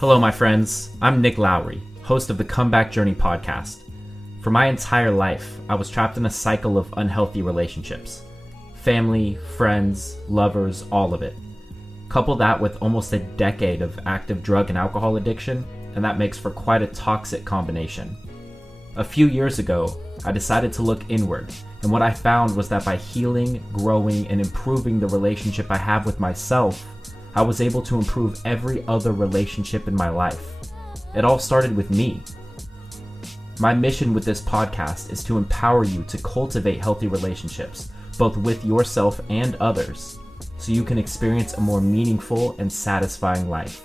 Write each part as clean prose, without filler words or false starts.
Hello, my friends. I'm Nick Lowry, host of the Comeback Journey podcast. For my entire life, I was trapped in a cycle of unhealthy relationships. Family, friends, lovers, all of it. Couple that with almost a decade of active drug and alcohol addiction, and that makes for quite a toxic combination. A few years ago, I decided to look inward, and what I found was that by healing, growing, and improving the relationship I have with myself, I was able to improve every other relationship in my life. It all started with me. My mission with this podcast is to empower you to cultivate healthy relationships, both with yourself and others, so you can experience a more meaningful and satisfying life.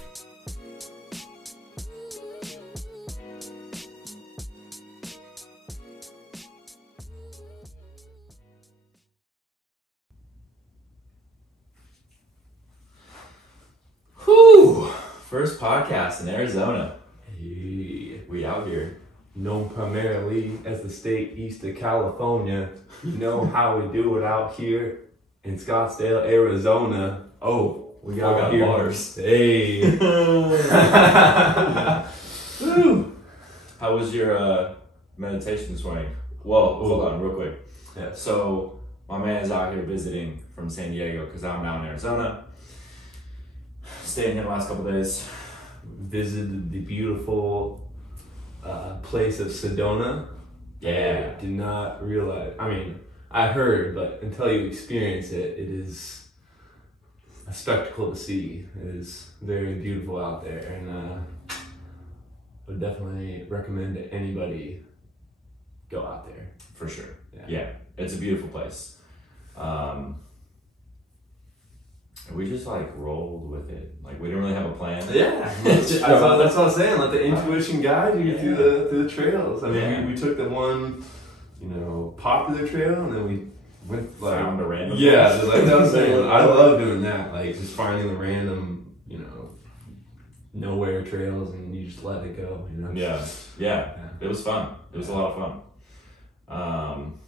Whew! First podcast in Arizona. Hey. We out here. Known primarily as the state east of California. You know how we do it out here in Scottsdale, Arizona. Oh, we got here. Bars. Hey. Woo! How was your meditation this morning? Whoa, hold on real quick. Yeah. So, my man is out here visiting from San Diego because I'm now in Arizona. Staying here the last couple days. Visited the beautiful place of Sedona. Yeah. I did not realize. I mean, I heard, but until you experience it, it is a spectacle to see. It is very beautiful out there, and would definitely recommend that anybody go out there. For sure. Yeah. Yeah. It's a beautiful place. We just rolled with it. We didn't really have a plan. Yeah, that's what I was saying. Let the intuition guide you through the trails. I mean, we took the one, popular trail, and then we went found a random. Yeah, like I was saying, I love doing that. Just finding the random, nowhere trails, and you just let it go. Yeah. It was fun. It was a lot of fun.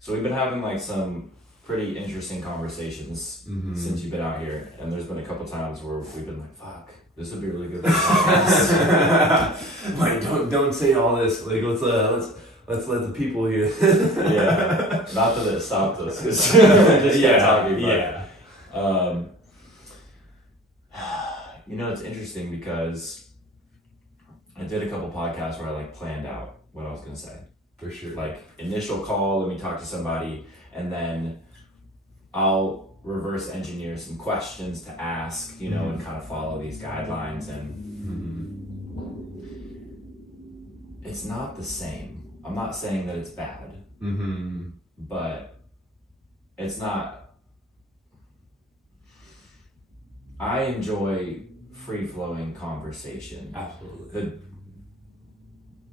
So we've been having some pretty interesting conversations since you've been out here, and there's been a couple times where we've been like, "Fuck, this would be really good." Don't say all this. Let's let the people hear. Yeah, not that it stopped us. Just talking. Yeah. It's interesting because I did a couple podcasts where I planned out what I was gonna say. For sure. Initial call, let me talk to somebody, and then I'll reverse engineer some questions to ask, and kind of follow these guidelines. And it's not the same. I'm not saying that it's bad, but it's not. I enjoy free-flowing conversation. Absolutely.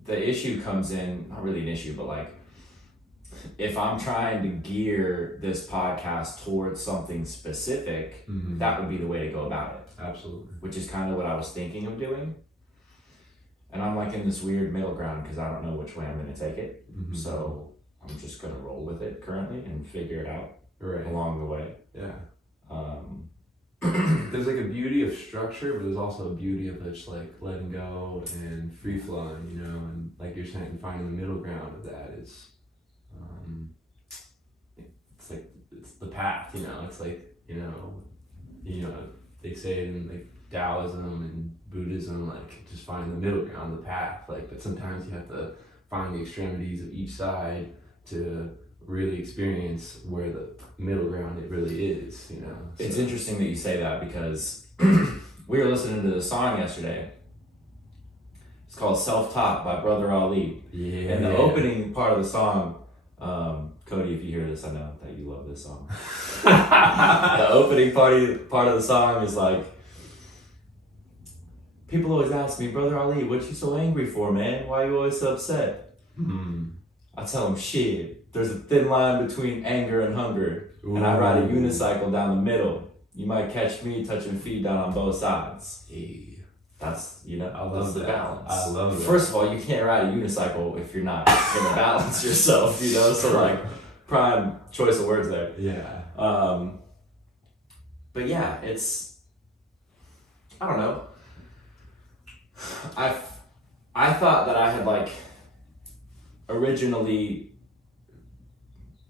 The issue comes in, not really an issue, but if I'm trying to gear this podcast towards something specific, that would be the way to go about it. Absolutely. Which is kind of what I was thinking of doing. And I'm in this weird middle ground because I don't know which way I'm going to take it. So I'm just going to roll with it currently and figure it out along the way. Yeah. There's a beauty of structure, but there's also a beauty of just letting go and free flowing, and like you're saying, finding the middle ground of that is, it's the path, it's they say in Taoism and Buddhism, just find the middle ground, the path, but sometimes you have to find the extremities of each side to really experience where the middle ground it really is, So. It's interesting that you say that because we were listening to the song yesterday. It's called Self-Taught by Brother Ali. Yeah. And the opening part of the song, Cody, if you hear this, I know that you love this song. The opening part of the song is people always ask me, Brother Ali, what you so angry for, man? Why are you always so upset? I tell them, shit, there's a thin line between anger and hunger. And I ride a unicycle down the middle. You might catch me touching feet down on both sides. Hey. That's, I love the balance. I love it. First of all, you can't ride a unicycle if you're not going to balance yourself, So prime choice of words there. Yeah. But yeah, it's, I don't know. I thought that I had like originally,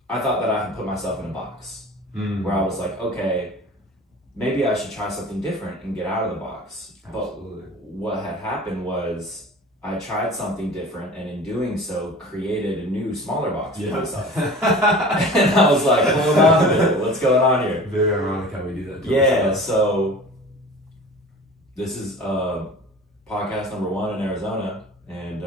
I thought that I had put myself in a box where I was like, okay, maybe I should try something different and get out of the box. Absolutely. But what had happened was I tried something different, and in doing so, created a new, smaller box for myself. And I was like, hold on a minute, what's going on here? Very ironic how we do that. Yeah, so this is podcast number 1 in Arizona, and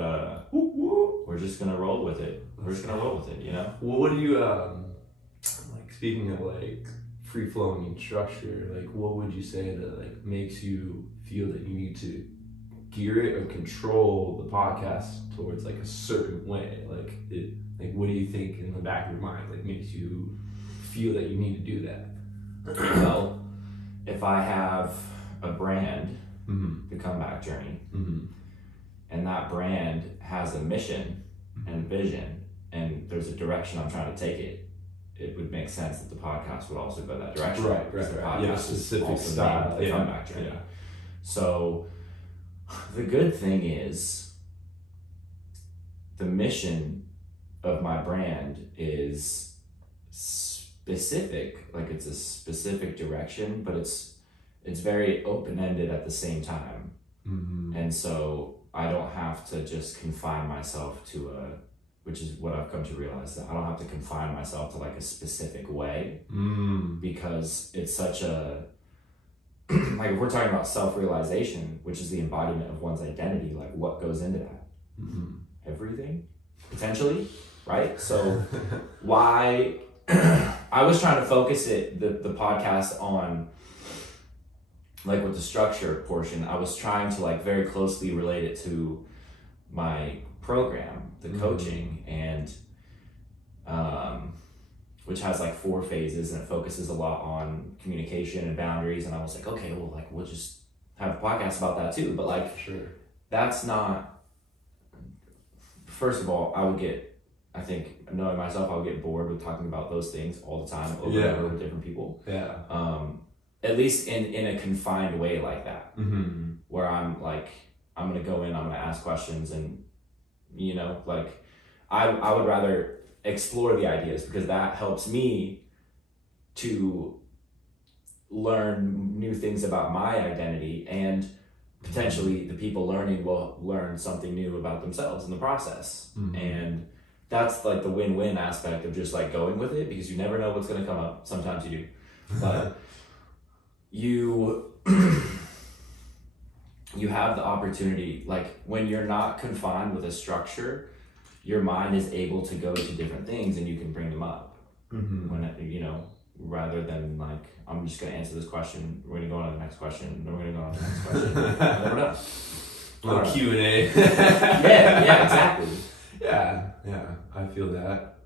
we're just gonna roll with it. We're just gonna roll with it, you know? Well, what do you, like, speaking of, like, free-flowing and structure, like, what would you say that, like, makes you feel that you need to gear it or control the podcast towards, like, a certain way? Like, what do you think in the back of your mind, like, makes you feel that you need to do that? Well, if I have a brand, the Comeback Journey, and that brand has a mission and vision, and there's a direction I'm trying to take it, it would make sense that the podcast would also go that direction. Right. The podcast Yeah, is specific also style. named the Comeback Journey. Yeah. So the good thing is the mission of my brand is specific, like it's a specific direction, but it's very open-ended at the same time. And so I don't have to just confine myself to which is what I've come to realize, that I don't have to confine myself to like a specific way, because it's such a, like if we're talking about self-realization, which is the embodiment of one's identity, like what goes into that? Everything, potentially, right? So why, I was trying to focus the podcast on, like with the structure portion, I was trying to like very closely relate it to my program, the coaching, and which has like 4 phases, and it focuses a lot on communication and boundaries. And I was like, okay, well, like we'll just have a podcast about that too. But like, that's not, first of all, I think knowing myself, I'll get bored with talking about those things all the time over and over with different people. At least in a confined way like that, where I'm like, I'm going to go in, I'm going to ask questions, and, you know, like, I would rather explore the ideas, because that helps me to learn new things about my identity, and potentially the people learning will learn something new about themselves in the process. And that's like the win-win aspect of just like going with it, because you never know what's going to come up. Sometimes you do, but you have the opportunity, like when you're not confined with a structure, your mind is able to go to different things, and you can bring them up when, you know, rather than like, I'm just going to answer this question, we're going to go on to the next question, then we're going to go on to the next question, and then we're done. Little Q&A. yeah, exactly. Yeah, I feel that.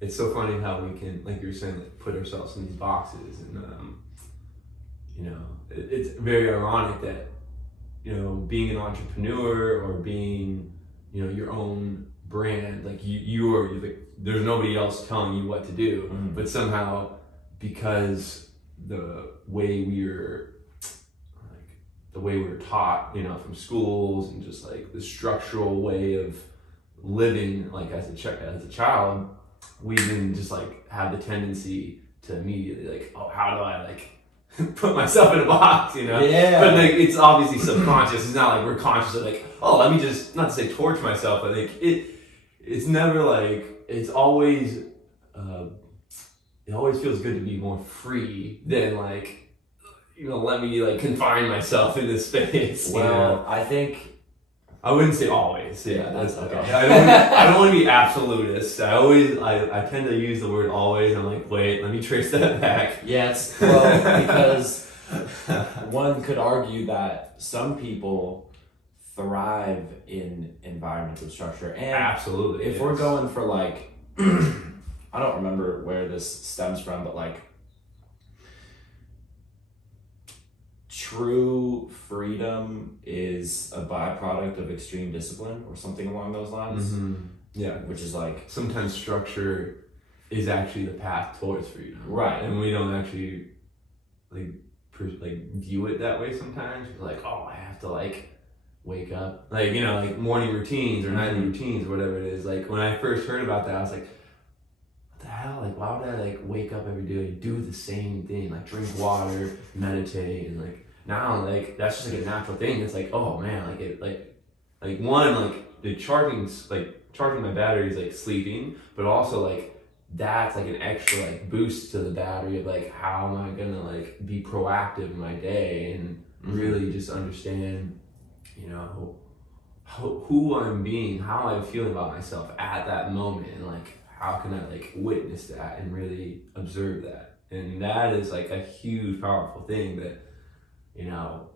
It's so funny how we can, like you were saying, like, put ourselves in these boxes, and you know, it's very ironic that, you know, being an entrepreneur or being, you know, your own brand, like you're like, there's nobody else telling you what to do, but somehow, because the way we're taught, you know, from schools, and just like the structural way of living, like as a child, we even just like have the tendency to immediately like, oh, how do I like put myself in a box, you know? Yeah. But like, it's obviously subconscious. It's not like we're consciously like, oh, let me just, not to say torture myself, but like it's never like, it's always, it always feels good to be more free than like, you know, let me like confine myself in this space. Well, you know? I think, I wouldn't say always. Yeah, that's okay. I don't want to be absolutist. I tend to use the word always. I'm like, wait, let me trace that back. yes, well, because one could argue that some people thrive in environments of structure, and Absolutely. if we're going for like, I don't remember where this stems from, but like, true freedom is a byproduct of extreme discipline, or something along those lines. Yeah, which is like, sometimes structure is actually the path towards freedom, right? And we don't actually like view it that way sometimes. Like, oh, I have to like wake up, like, you know, like morning routines or nightly routines or whatever it is. Like when I first heard about that, I was like, what the hell? Like, why would I like wake up every day and do the same thing? Like drink water, meditate, and like now like that's just like a natural thing. It's like, oh man, like it like one, like the charging my batteries, like sleeping, but also like that's like an extra like boost to the battery of like how am I gonna like be proactive in my day and really just understand, you know, who I'm being, how I'm feeling about myself at that moment, and like how can I like witness that and really observe that. And that is like a huge powerful thing that, you know,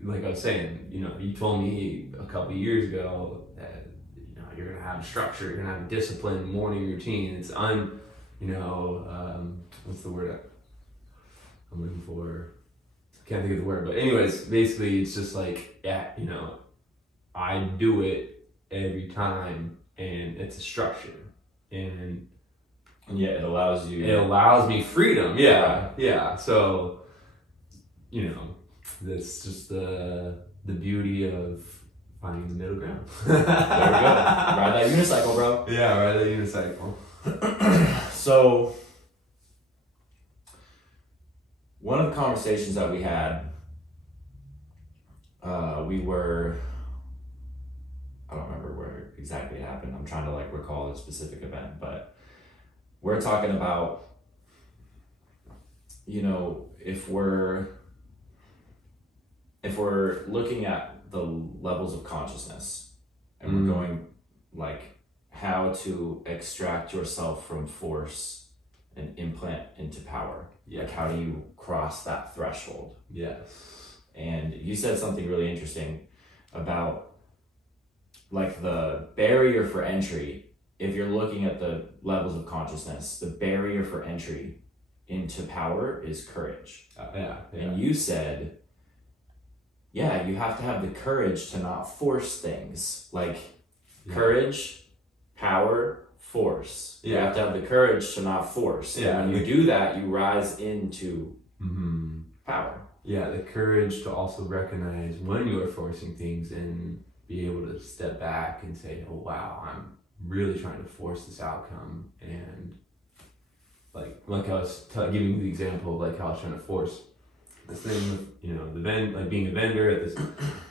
like I was saying, you know, you told me a couple of years ago that, you know, you're gonna have a structure, you're gonna have a disciplined morning routine. It's what's the word I'm looking for? I can't think of the word, but anyways, basically it's just like, yeah, you know, I do it every time, and it's a structure, and yeah, it allows me freedom. Yeah. So, you know, that's just the beauty of finding the middle ground. There we go. Ride that unicycle, bro. Yeah, ride that unicycle. So, one of the conversations that we had, I don't remember where exactly it happened. I'm trying to like recall a specific event, but we're talking about, you know, if we're looking at the levels of consciousness and we're going like how to extract yourself from force and implant into power. Yeah. Like how do you cross that threshold? Yes. And you said something really interesting about like the barrier for entry. If you're looking at the levels of consciousness, the barrier for entry into power is courage. Yeah. And you said, yeah, you have to have the courage to not force things. Like courage, power, force. You have to have the courage to not force. Yeah. And when you do that, you rise into power. Yeah, the courage to also recognize when you are forcing things and be able to step back and say, oh wow, I'm really trying to force this outcome. And like I was giving you the example of like how I was trying to force this thing with, you know, like being a vendor at this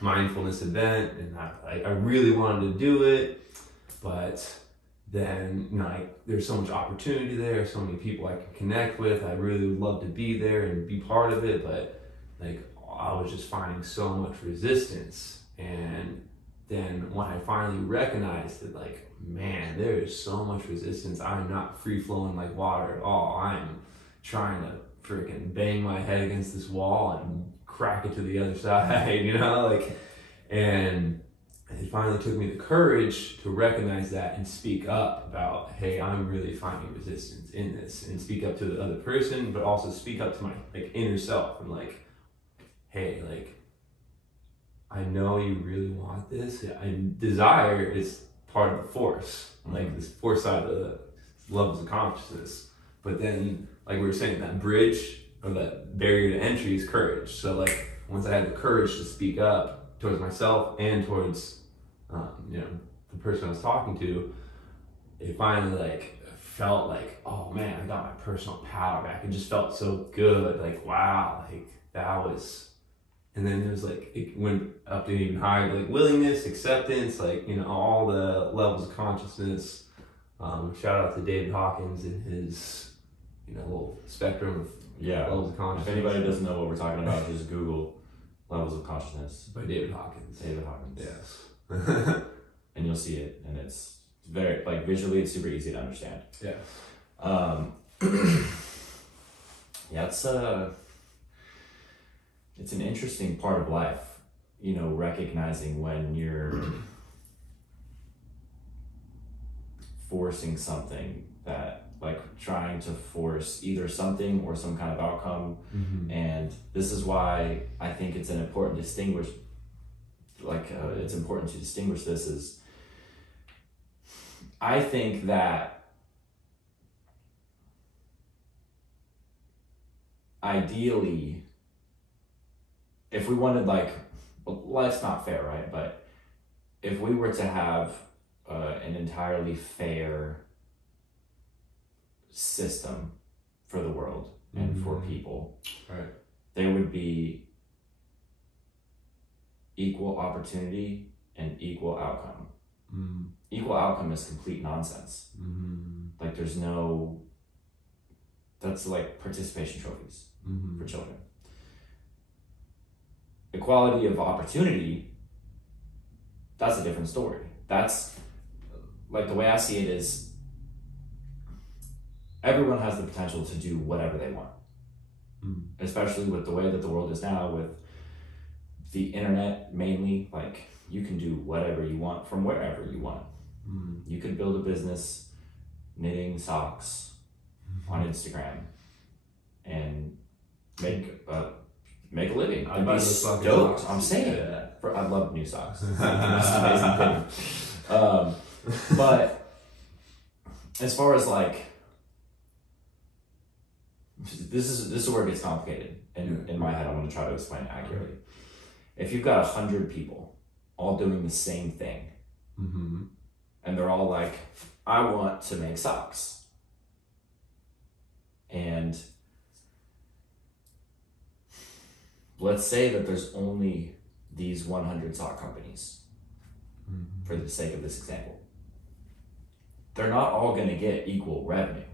mindfulness event, and I really wanted to do it, but then, you know, like there's so much opportunity there, so many people I can connect with. I really would love to be there and be part of it, but like I was just finding so much resistance. And then when I finally recognized that, like, man, there is so much resistance. I'm not free flowing like water at all. I'm trying to freaking bang my head against this wall and crack it to the other side, you know, like, and it finally took me the courage to recognize that and speak up about, hey, I'm really finding resistance in this, and speak up to the other person, but also speak up to my like inner self and like, hey, like, I know you really want this. And desire is part of the force, like this force side of the levels of consciousness. But then, like we were saying, that bridge or that barrier to entry is courage. So like once I had the courage to speak up towards myself and towards you know, the person I was talking to, it finally like felt like, oh man, I got my personal power back. It just felt so good. Like, wow, like that was. And then there's like, it went up to even higher, like willingness, acceptance, like, you know, all the levels of consciousness. Shout out to David Hawkins and his, you know, little spectrum of levels of consciousness. If anybody doesn't know what we're talking about, just Google levels of consciousness. By David Hawkins. David Hawkins. Yes. And you'll see it, and it's very, like, visually, it's super easy to understand. Yeah. Yeah, it's an interesting part of life, you know, recognizing when you're forcing something, that like trying to force either something or some kind of outcome. And this is why I think it's important to distinguish this is, I think that ideally if we wanted well, life's not fair, right? But if we were to have an entirely fair system for the world and for people, right, there would be equal opportunity and equal outcome. Equal outcome is complete nonsense. Like there's no, that's like participation trophies for children. Equality of opportunity, that's a different story. That's like the way I see it is everyone has the potential to do whatever they want. Especially with the way that the world is now, with the internet mainly, like you can do whatever you want from wherever you want. You could build a business knitting socks on Instagram and make a living. I'd be stoked. I'm saying that. I love new socks. It's amazing thing. But as far as like, this is where it gets complicated. In my head, I'm going to try to explain it accurately. If you've got 100 people all doing the same thing, and they're all like, I want to make socks. And let's say that there's only these 100 sock companies, for the sake of this example. They're not all going to get equal revenue.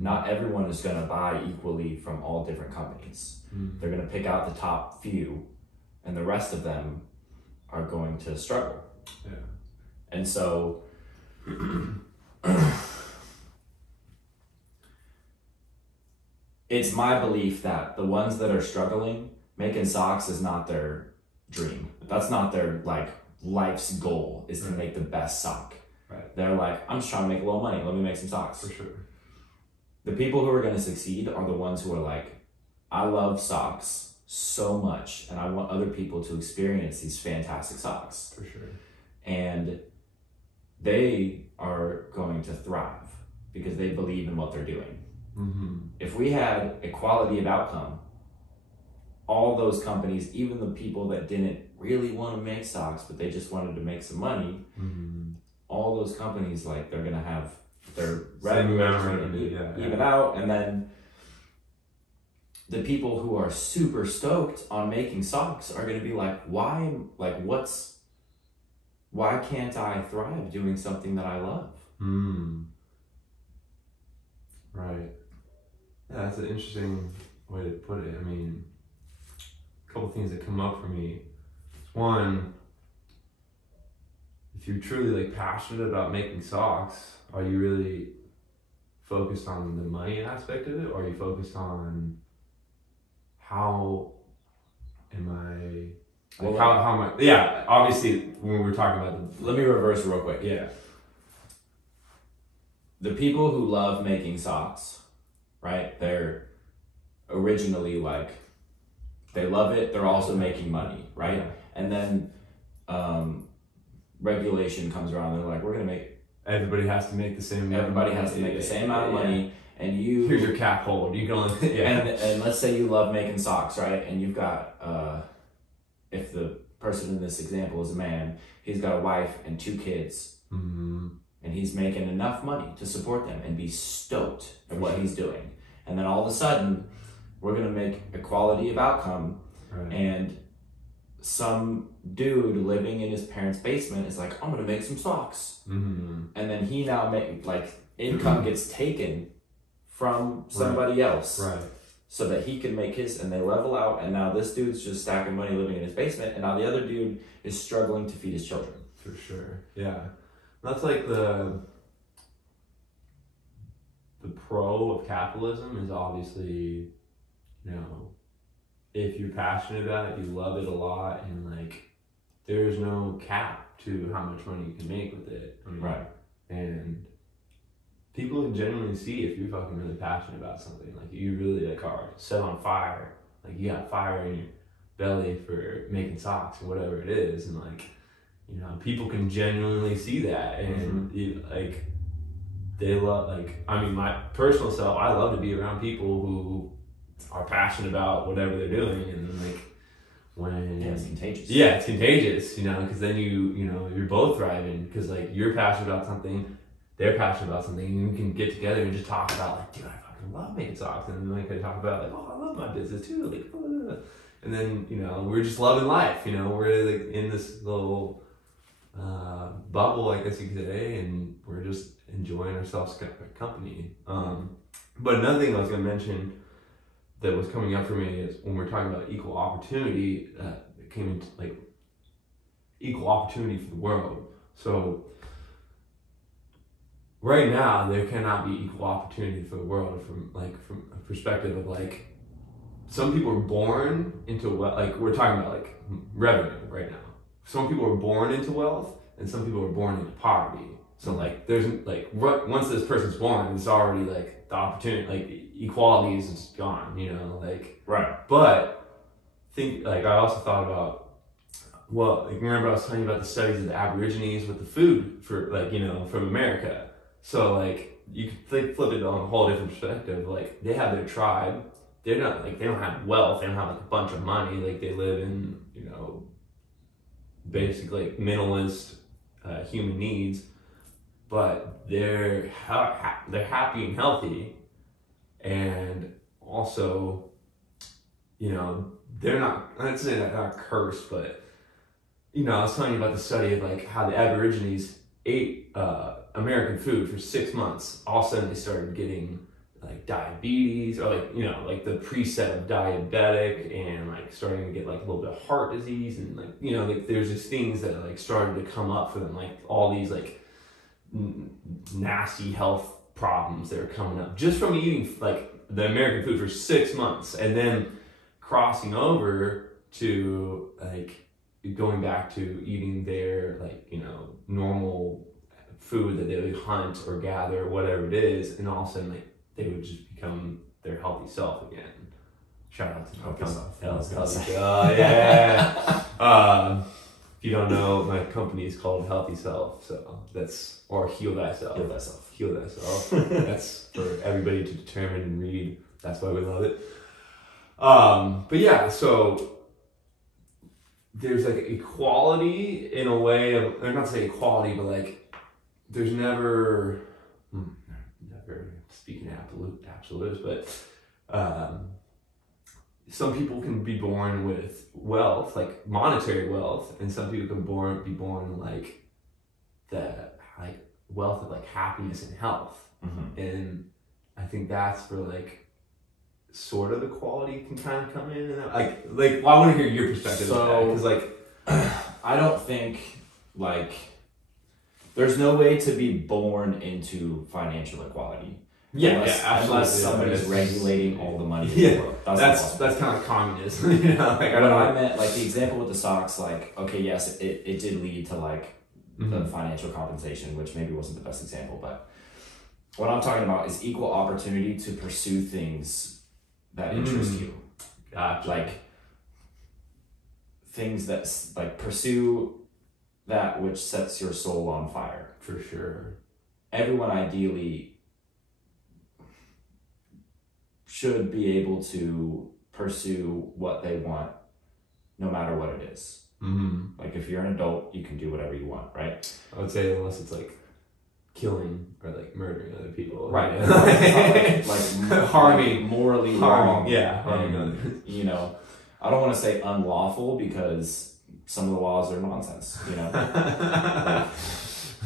Not everyone is going to buy equally from all different companies. They're going to pick out the top few, and the rest of them are going to struggle. Yeah. And so it's my belief that the ones that are struggling, making socks is not their dream. That's not their like life's goal, is to make the best sock. Right. They're like, I'm just trying to make a little money. Let me make some socks. For sure. The people who are going to succeed are the ones who are like, I love socks so much and I want other people to experience these fantastic socks. For sure. And they are going to thrive because they believe in what they're doing. If we had equality of outcome, all those companies, even the people that didn't really want to make socks, but they just wanted to make some money, all those companies, like, they're going to have their revenue even out. And then the people who are super stoked on making socks are going to be like, why can't I thrive doing something that I love? Right. Yeah, that's an interesting way to put it. I mean, a couple things that come up for me. One, if you're truly like passionate about making socks, are you really focused on the money aspect of it, or are you focused on how am I? Like, how am I? Yeah, obviously when we were talking about let me reverse real quick. Yeah. The people who love making socks, right? They're originally like, they love it. They're also making money, right? Yeah. And then regulation comes around. They're like, we're gonna make. Everybody has to make the same. Everybody has to make the same amount of money, and you. Here's your cap hold. You can only. Yeah. And let's say you love making socks, right? And you've got if the person in this example is a man, he's got a wife and 2 kids. And he's making enough money to support them and be stoked at what he's doing. And then all of a sudden, we're going to make equality of outcome. Right. And some dude living in his parents' basement is like, I'm going to make some socks. And then he now income gets taken from somebody else. Right. So that he can make his, and they level out. And now this dude's just stacking money living in his basement. And now the other dude is struggling to feed his children. For sure. Yeah. That's like the pro of capitalism is obviously, if you're passionate about it, you love it a lot, and like there's no cap to how much money you can make with it. I mean, right. And people can genuinely see if you're fucking really passionate about something. Like you really like are set on fire. Like you got fire in your belly for making socks or whatever it is, and like. People can genuinely see that, and they love, my personal self, I love to be around people who are passionate about whatever they're doing, and when it's contagious. Yeah, it's contagious, because then you're both thriving, because like you're passionate about something, they're passionate about something, and you can get together and just talk about like, dude, I fucking love making socks, and then like I talk about like, oh, I love my business too, like, blah, blah, blah. And then we're just loving life, we're like in this little bubble, I guess you could say, and we're just enjoying ourselves company. But another thing I was gonna mention that was coming up for me is when we're talking about equal opportunity, it came into like equal opportunity for the world. So right now there cannot be equal opportunity for the world from a perspective of like, some people are born into like we're talking about like revenue right now. Some people are born into wealth and some people are born into poverty. So like there's like once this person's born, it's already like the opportunity, like equality is gone, like right. But I also thought about, well, like remember I was telling you about the studies of the Aborigines with the food for like from America. So like you could flip it on a whole different perspective. Like they have their tribe. They're not like, they don't have wealth. They don't have like a bunch of money. Like they live in basically like minimalist human needs, but they're happy and healthy, and also they're not, I'd say they're not cursed, but I was telling you about the study of like how the Aborigines ate American food for 6 months. All of a sudden they started getting like diabetes, or like the preset of diabetic, and like starting to get like a little bit of heart disease, and like like there's just things that like started to come up for them, like all these like nasty health problems that are coming up just from eating like the American food for 6 months, and then crossing over to like going back to eating their like normal food that they would hunt or gather, whatever it is, and all of a sudden like they would just become their healthy self again. Shout out to Healthy self. Healthy. Oh yeah. If you don't know, my company is called Healthy Self, so that's, or Heal Thyself. Heal Thyself. Heal Thyself. That's for everybody to determine and read. That's why we love it. But yeah, so there's like equality in a way of, or not to say equality, but like there's never speaking absolutes, but some people can be born with wealth, like monetary wealth, and some people can be born like the like wealth of like happiness and health. Mm-hmm. And I think that's where like sort of equality can kind of come in, and well, I want to hear your perspective on that, because like I don't think like there's no way to be born into financial equality. Unless somebody's regulating all the money in the world. That's kind of like communism. Like I meant like the example with the socks, like, okay, yes, it did lead to like the financial compensation, which maybe wasn't the best example, but what I'm talking about is equal opportunity to pursue things that interest you. Gotcha. Like things that like pursue that which sets your soul on fire. For sure. Everyone ideally should be able to pursue what they want, no matter what it is. Mm-hmm. Like if you're an adult, you can do whatever you want, right? I would say unless it's like killing or like murdering other people, right? like harming, morally wrong, harming others. I don't want to say unlawful because some of the laws are nonsense,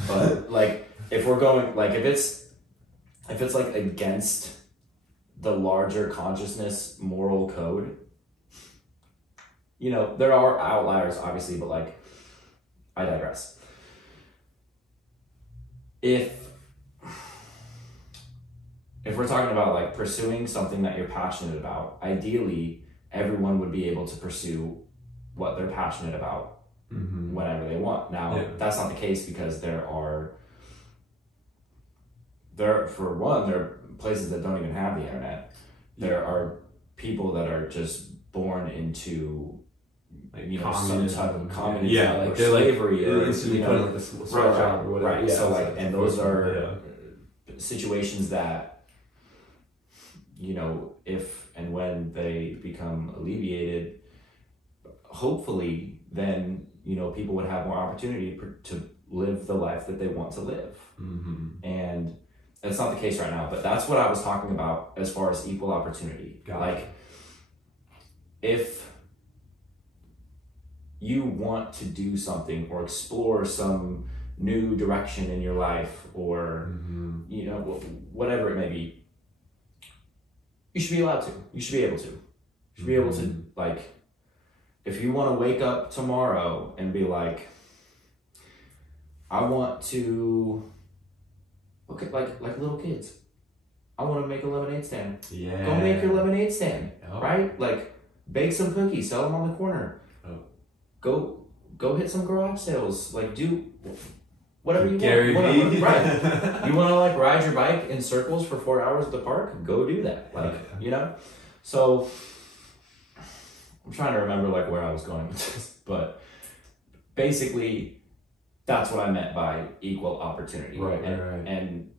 but like if we're going like if it's like against the larger consciousness moral code, there are outliers obviously, but like I digress. If we're talking about like pursuing something that you're passionate about, ideally everyone would be able to pursue what they're passionate about whenever they want. Now that's not the case, because there are places that don't even have the internet. There are people that are just born into some type of communism, like slavery, or like a sweatshop or whatever. Right. So like, and those are situations that if and when they become alleviated, hopefully then, you know, people would have more opportunity to live the life that they want to live. And that's not the case right now, but that's what I was talking about as far as equal opportunity. Like, if you want to do something or explore some new direction in your life, or you know, whatever it may be, you should be allowed to. You should be able to. You should be able to, like, if you want to wake up tomorrow and be like, I want to, okay, like little kids, I want to make a lemonade stand. Yeah. Go make your lemonade stand, right? Like, bake some cookies, sell them on the corner. Go hit some garage sales. Like, do whatever you want. Right. You want to, like, ride your bike in circles for 4 hours at the park? Go do that. Like, you know? So, I'm trying to remember, like, where I was going with this, but basically, that's what I meant by equal opportunity. Right. And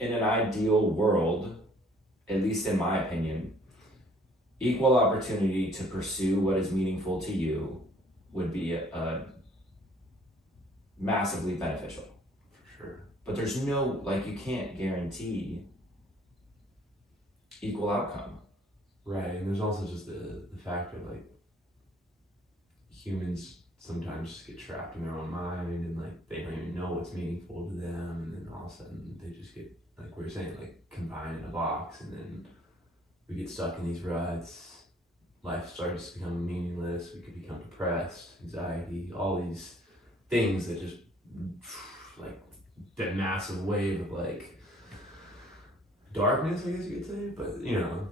in an ideal world, at least in my opinion, equal opportunity to pursue what is meaningful to you would be massively beneficial. For sure. But there's no, like, you can't guarantee equal outcome. Right, and there's also just the fact that, like, humans sometimes just get trapped in their own mind, and, like, they don't even know what's meaningful to them, and then all of a sudden they just get, like we were saying, like, confined in a box, and then we get stuck in these ruts. Life starts to become meaningless. We could become depressed, anxiety, all these things that just, like, that massive wave of, like, darkness, I guess you could say. But, you know,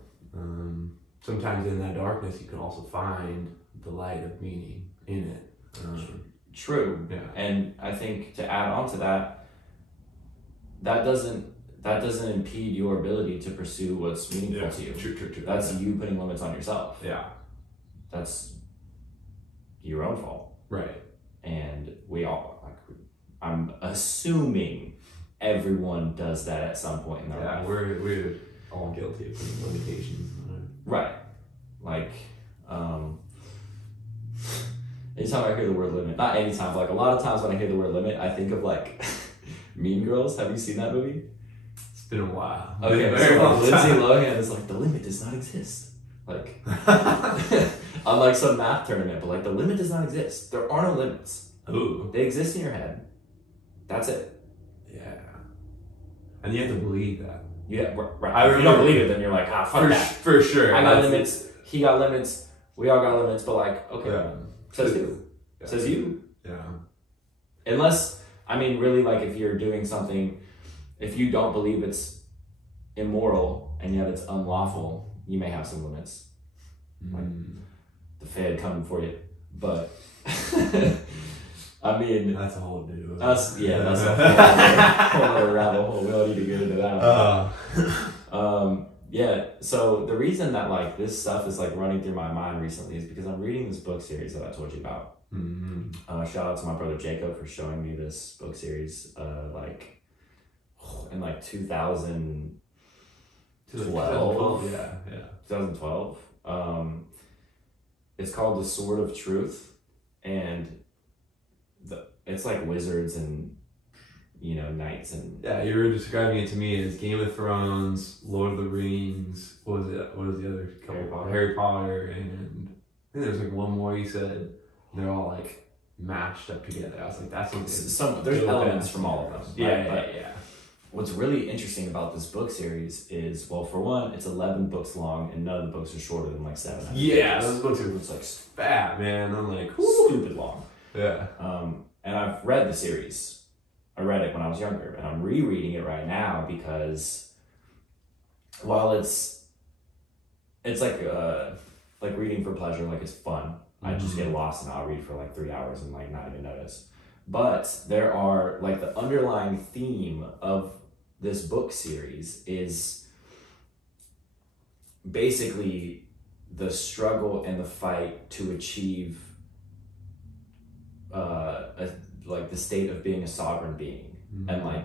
sometimes in that darkness you can also find the light of meaning in it. True. Yeah. And I think to add on to that, that doesn't impede your ability to pursue what's meaningful to you. True. That's you putting limits on yourself. Yeah. That's your own fault. Right. And we all, like, I'm assuming everyone does that at some point in their life. We're all guilty of putting limitations on it. Right. Like, anytime I hear the word limit, not anytime, but, like, a lot of times when I hear the word limit, I think of, like, Mean Girls. Have you seen that movie? It's been a while. Okay, so Lindsay Lohan is like, the limit does not exist. Like, unlike some math tournament, but, like, the limit does not exist. There are no limits. Ooh. They exist in your head. That's it. Yeah. And you have to believe that. Yeah, right. If you don't believe it, then you're like, fuck that. For sure. I got limits. He got limits. We all got limits. But, like, okay. Yeah. Says who? Yeah. Says you. Yeah. Unless, I mean, really, like, if you're doing something, if you don't believe it's immoral and yet it's unlawful, you may have some limits. Like the Fed coming for you. But, I mean, that's a whole new. That's a whole other rabbit hole. We don't need to get into that. Yeah. So the reason that, like, this stuff is, like, running through my mind recently is because I'm reading this book series that I told you about. Shout out to my brother Jacob for showing me this book series. Like, in, like, 2012. Yeah. 2012. It's called The Sword of Truth, and it's like wizards and, you know, knights and... Yeah, you were describing it to me as Game of Thrones, Lord of the Rings, what was the other couple? Harry Potter, and I think there's, like, one more you said. They're all, like, mashed up together. I was like, that's something. There's elements from all of them. Yeah, right? yeah. What's really interesting about this book series is, well, for one, it's 11 books long, and none of the books are shorter than, like, 700 Yeah, pages. those books are, it's, like, fat, man. I'm like, stupid long. Yeah. And I've read the series. I read it when I was younger, and I'm rereading it right now because while it's like reading for pleasure, like, it's fun. I just get lost and I'll read for, like, 3 hours and, like, not even notice. But there are, like, the underlying theme of this book series is basically the struggle and the fight to achieve like the state of being a sovereign being, and, like,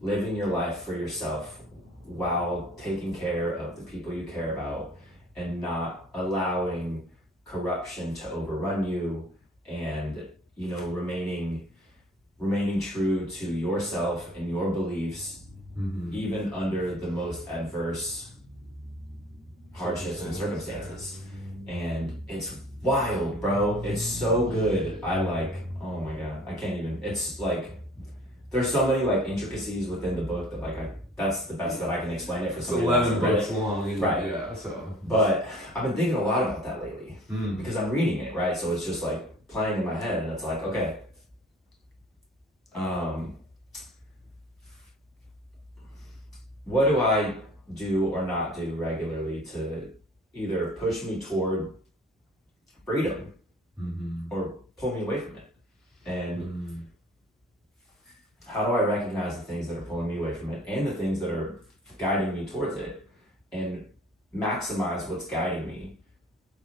living your life for yourself while taking care of the people you care about and not allowing corruption to overrun you, and remaining true to yourself and your beliefs, even under the most adverse hardships and circumstances. And it's wild, bro. It's so good. Oh my God, I can't even. It's like there's so many like intricacies within the book that that's the best that I can explain it for somebody. 11 books long, right? Yeah. So, but I've been thinking a lot about that lately because I'm reading it, right? So it's just like playing in my head, and it's like, okay, what do I do or not do regularly to either push me toward freedom or pull me away from it? And how do I recognize the things that are pulling me away from it and the things that are guiding me towards it, and maximize what's guiding me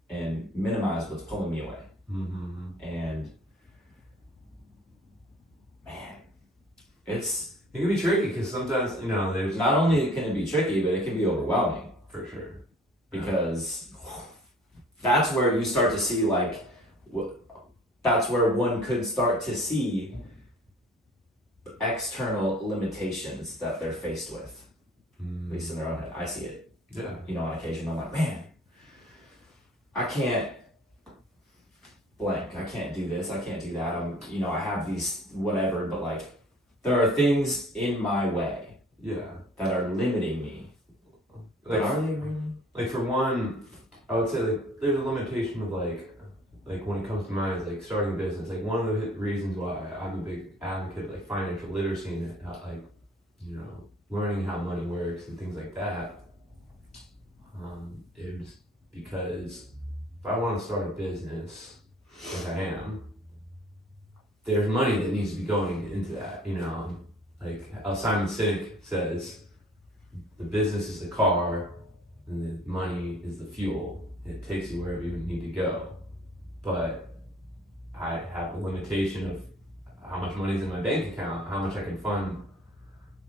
and minimize what's pulling me away? And man, it can be tricky because sometimes, there's not only can it be tricky, but it can be overwhelming. For sure. Because that's where you start to see that's where one could start to see external limitations that they're faced with, at least in their own head. I see it. Yeah. On occasion, I'm like, man, I can't blank. I can't do this. I can't do that. I have these whatever, but like, there are things in my way. Yeah. That are limiting me. Like, are they really? Like for one, I would say like there's a limitation of like when it comes to mine is like starting a business. Like one of the reasons why I'm a big advocate of like financial literacy and learning how money works and things like that, is because if I want to start a business, like I am, there's money that needs to be going into that. Like Simon Sinek says, the business is the car and the money is the fuel. It takes you wherever you need to go. But I have a limitation of how much money is in my bank account, how much I can fund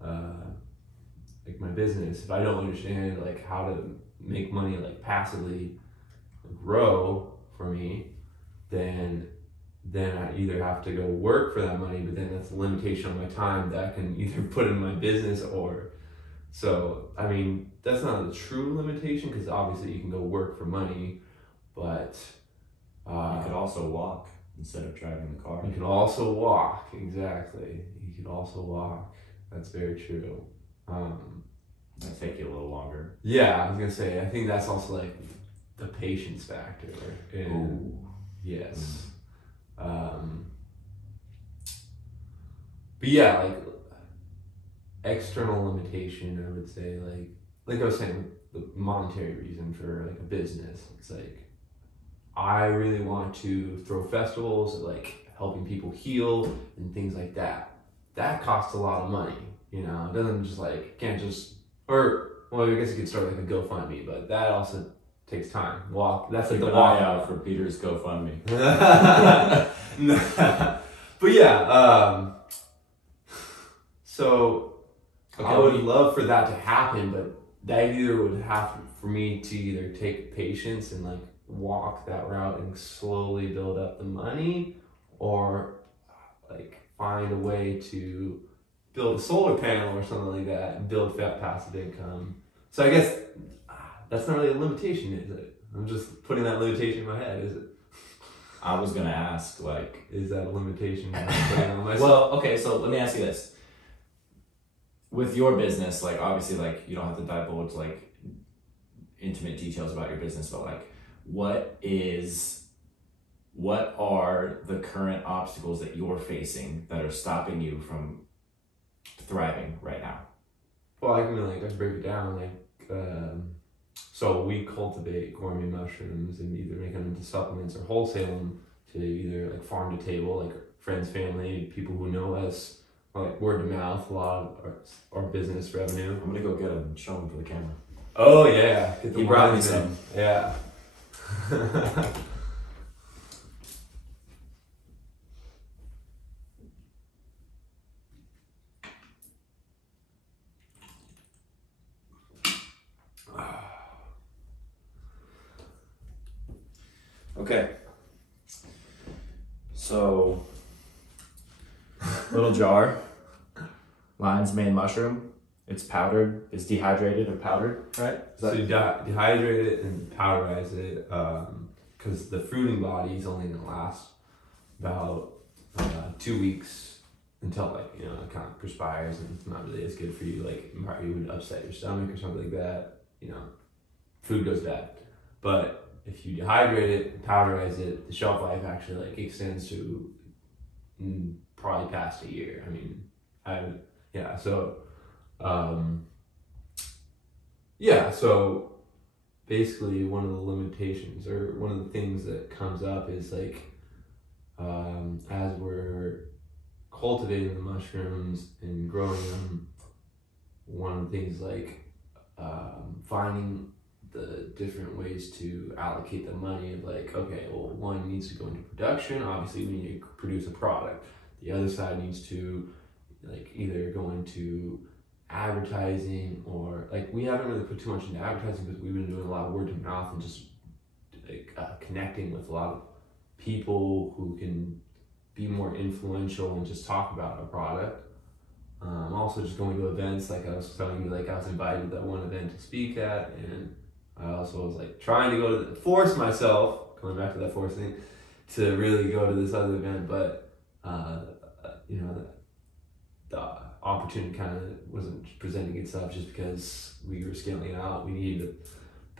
like my business. If I don't understand like how to make money like passively grow for me, then I either have to go work for that money, but then that's a limitation on my time that I can either put in my business or. So, I mean, that's not a true limitation because obviously you can go work for money, but you could also walk instead of driving the car. You can also walk, exactly. You could also walk. That's very true. That'll take you a little longer. Yeah, I was gonna say, I think that's also like the patience factor. And yes. But yeah, like external limitation, I would say, like I was saying, the monetary reason for like a business. It's like I really want to throw festivals, like helping people heal and things like that. That costs a lot of money, It doesn't just like I guess you could start like a GoFundMe, but that also takes time. That's like keep the an walk eye out for Peter's GoFundMe. But yeah, so okay, I would love for that to happen, but that either would have for me to either take patience and like walk that route and slowly build up the money, or like find a way to build a solar panel or something like that and build passive income. So I guess that's not really a limitation, is it? I'm just putting that limitation in my head, is it? I was gonna ask, is that a limitation that I'm putting on myself? Well, okay, so let me ask you this. With your business, obviously, you don't have to divulge intimate details about your business, but what are the current obstacles that you're facing that are stopping you from thriving right now? Well, I can break it down. So we cultivate gourmet mushrooms and either make them into supplements or wholesale them to either farm to table, friends, family, people who know us, word of mouth, a lot of our business revenue. I'm gonna go get them and show them for the camera. Oh yeah, he brought me some. Yeah. Okay. So, little jar, lion's mane mushroom. It's powdered. It's dehydrated or powdered, right? So you dehydrate it and powderize it, because the fruiting body is only going to last about 2 weeks until, like, you know, it kind of perspires and it's not really as good for you. Like, you would upset your stomach or something like that. You know, food goes bad. But if you dehydrate it and powderize it, the shelf life actually like extends to probably past a year. I mean, so basically one of the limitations or one of the things that comes up is like, as we're cultivating the mushrooms and growing them, one of the things like finding the different ways to allocate the money of like, okay, well, one needs to go into production. Obviously, we need to produce a product. The other side needs to like either go into advertising, or like we haven't really put too much into advertising because we've been doing a lot of word of mouth and just like connecting with a lot of people who can be more influential and just talk about our product. Also just going to events, like I was telling you, like I was invited to that one event to speak at, and I also was like trying to go to force myself, going back to that force thing, to really go to this other event, but you know, the opportunity kind of wasn't presenting itself just because we were scaling out. We needed to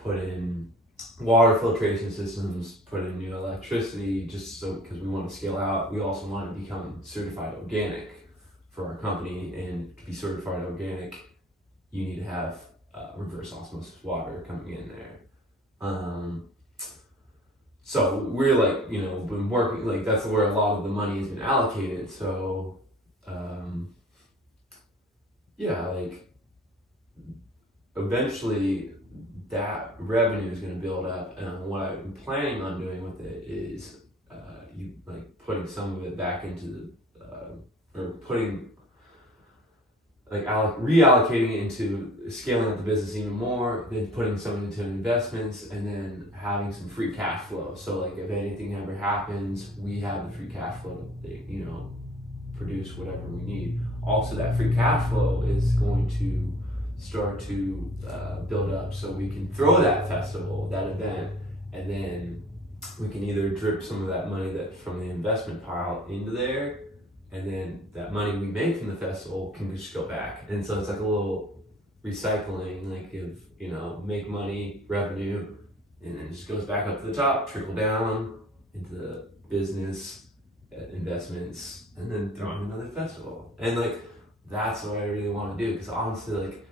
put in water filtration systems, put in new electricity, just so, because we want to scale out. We also want to become certified organic for our company, and to be certified organic, you need to have reverse osmosis water coming in there. So we're like, you know, been working, like that's where a lot of the money has been allocated. So like eventually that revenue is going to build up, and what I'm planning on doing with it is you like putting some of it back into the or putting like reallocating it into scaling up the business even more, then putting some into investments, and then having some free cash flow. So like if anything ever happens, we have the free cash flow to, you know, produce whatever we need. Also, that free cash flow is going to start to build up, so we can throw that festival, that event, and then we can either drip some of that money that from the investment pile into there, and then that money we make from the festival can just go back. And so it's like a little recycling, like if, you know, make money, revenue, and then it just goes back up to the top, trickle down into the business, investments, and then throw in another festival. And like, that's what I really want to do, because honestly, like,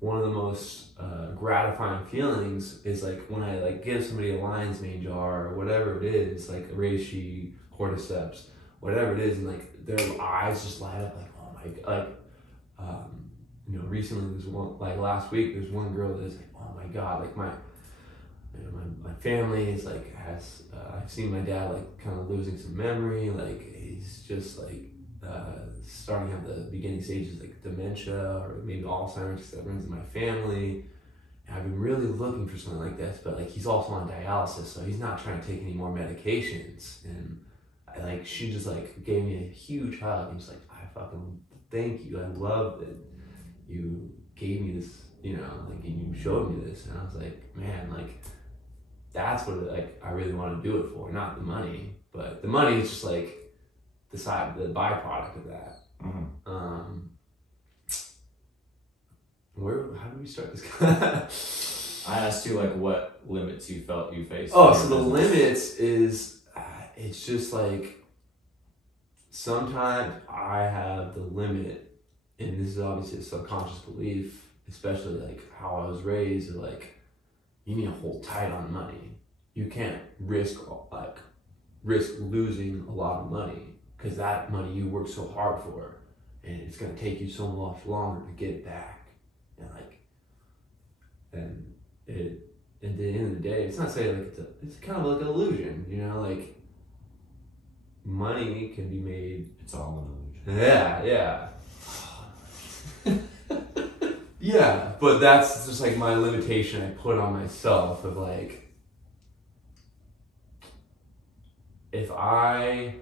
one of the most gratifying feelings is like when I like give somebody a lion's mane jar or whatever it is, like a reishi, cordyceps, whatever it is, and like their eyes just light up, like, oh my god, like you know, recently there's one, like last week there's one girl that's like, oh my god, like my family is like has I've seen my dad like kind of losing some memory, like he's just like starting to have the beginning stages like dementia or maybe Alzheimer's that runs in my family. And I've been really looking for something like this, but like he's also on dialysis, so he's not trying to take any more medications. And like she just like gave me a huge hug and just like, I fucking thank you. I love that you gave me this, you know, like, and you showed me this. And I was like, man, like that's what like I really want to do it for, not the money, but the money is just like the byproduct of that. Mm-hmm. How do we start this? I asked you like what limits you felt you faced. Oh, so the limits is it's just like sometimes I have the limit, and this is obviously a subconscious belief, especially like how I was raised, like you need to hold tight on money. You can't risk losing a lot of money, because that money you work so hard for, and it's gonna take you so much longer to get it back. And like, and it at the end of the day, it's not saying like it's kind of like an illusion, you know, like money can be made. It's all an illusion. Yeah. Yeah, but that's just like my limitation I put on myself of like, if I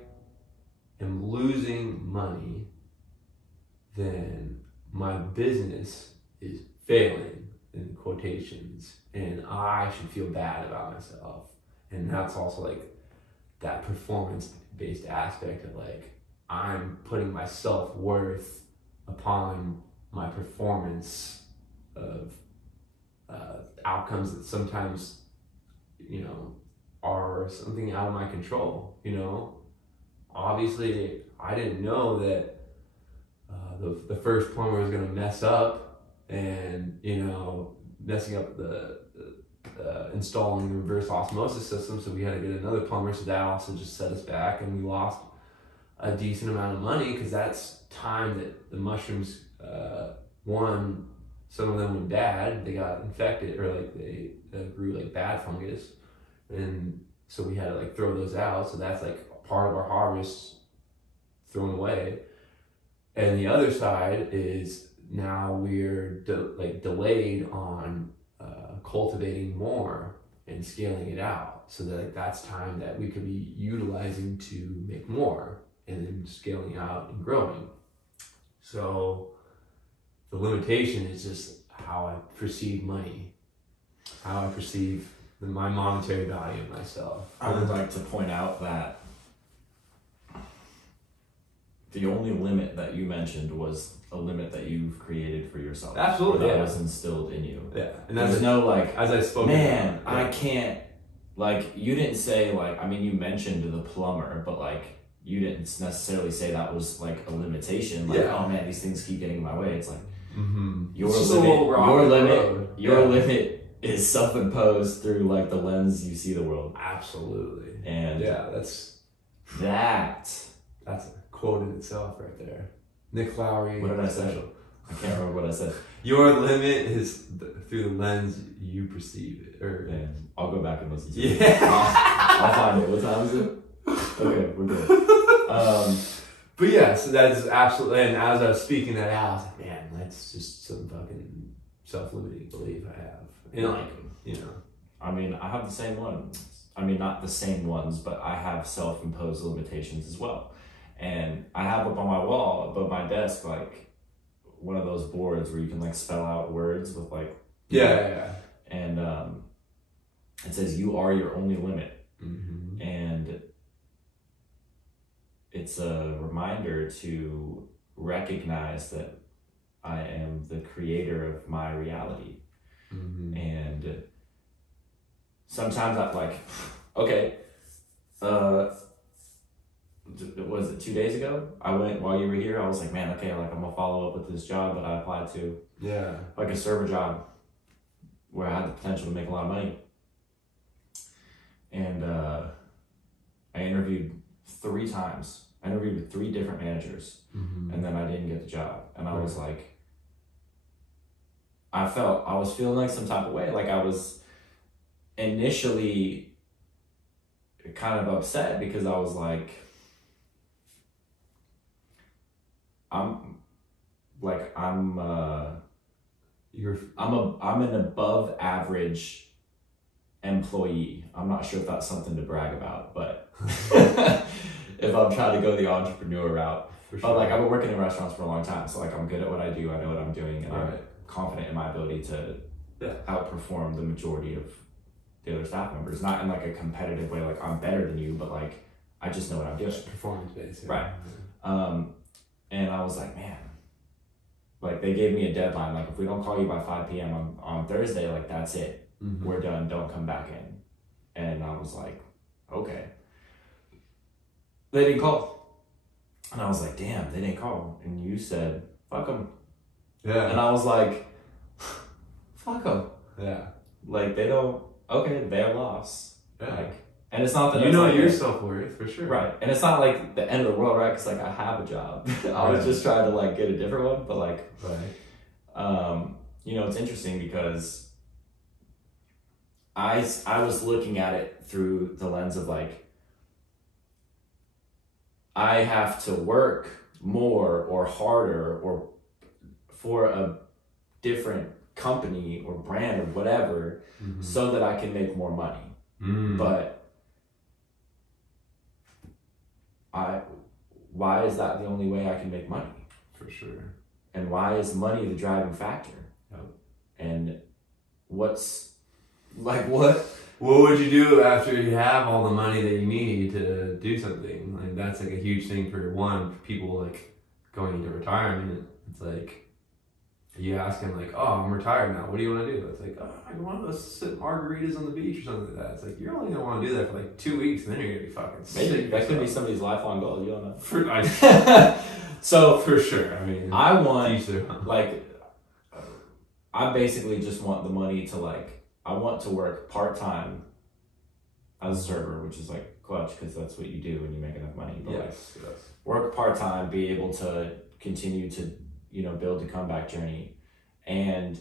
am losing money, then my business is failing, in quotations, and I should feel bad about myself. And that's also like that performance-based aspect of like, I'm putting my self-worth upon my performance of outcomes that sometimes, are something out of my control. Obviously I didn't know that the first plumber was going to mess up and messing up the installing the reverse osmosis system, so we had to get another plumber, so that also just set us back, and we lost a decent amount of money because that's time that the mushrooms, some of them went bad, they got infected, or like they grew like bad fungus, and so we had to like throw those out, so that's like part of our harvest thrown away. And the other side is now we're delayed on cultivating more and scaling it out, so that that's time that we could be utilizing to make more and then scaling out and growing. So the limitation is just how I perceive money, how I perceive my monetary value of myself. I would like to point out that the only limit that you mentioned was a limit that you've created for yourself. Absolutely, that was instilled in you. Yeah, and there's no like, as I spoke, man, about, I can't. Like, you didn't say like, I mean, you mentioned the plumber, but like, you didn't necessarily say that was like a limitation. Like, oh man, these things keep getting in my way. It's like your limit is self-imposed through like the lens you see the world. Absolutely. And yeah, that's a quote in itself right there. Nick Lowry. What did I say? I can't remember what I said. Your limit is through the lens you perceive it. Yeah, I'll go back and listen to it. Yeah. I'll find it. What time is it? Okay, we're good. But yeah, so that is absolutely, and as I was speaking that out, I was like, man, that's just some fucking self-limiting belief I have. And like, I mean, I have the same ones. I mean, not the same ones, but I have self-imposed limitations as well. And I have up on my wall above my desk, like one of those boards where you can like spell out words with like, yeah. And it says, "You are your only limit." Mm-hmm. And it's a reminder to recognize that I am the creator of my reality. Mm-hmm. And sometimes I'm like, okay, was it 2 days ago? I went while you were here. I was like, man, okay, like I'm gonna follow up with this job that I applied to. Yeah. Like a server job where I had the potential to make a lot of money. And I interviewed 3 times. I interviewed with 3 different managers, and then I didn't get the job. And I was like, I was feeling like some type of way. Like I was initially kind of upset because I was like, I'm an above average employee. I'm not sure if that's something to brag about, but if I'm trying to go the entrepreneur route. For sure. But like I've been working in restaurants for a long time, so like I'm good at what I do. I know what I'm doing, and I'm confident in my ability to outperform the majority of the other staff members. Not in like a competitive way, like I'm better than you, but like I just know what I'm doing. Just performance based. Right. And I was like, man, like they gave me a deadline. Like if we don't call you by 5 p.m. on Thursday, like that's it. Mm-hmm. We're done. Don't come back in. And I was like, okay. They didn't call. And I was like, damn, they didn't call. And you said, fuck them. Yeah. And I was like, fuck them. Yeah. Like they don't, okay, they're lost. Yeah. Like, and it's not that your self-worth for sure. Right. And it's not like the end of the world, right? Because like I have a job. I was just trying to like get a different one, but like, it's interesting because I was looking at it through the lens of like, I have to work more or harder or for a different company or brand or whatever so that I can make more money. But why is that the only way I can make money? For sure. And why is money the driving factor? Yep. And what would you do after you have all the money that you need to do something? Like, that's like a huge thing for people like going into retirement. It's like, you ask them like, oh, I'm retired now. What do you want to do? It's like, oh, I want to sit margaritas on the beach or something like that. It's like, you're only going to want to do that for like 2 weeks and then you're going to be fucking maybe sick. that could be somebody's lifelong goal. You don't know. So for sure. I mean, I want like, I basically just want the money to like, I want to work part-time as a server, which is like clutch because that's what you do when you make enough money. But yes. Work part-time, be able to continue to, build the comeback journey and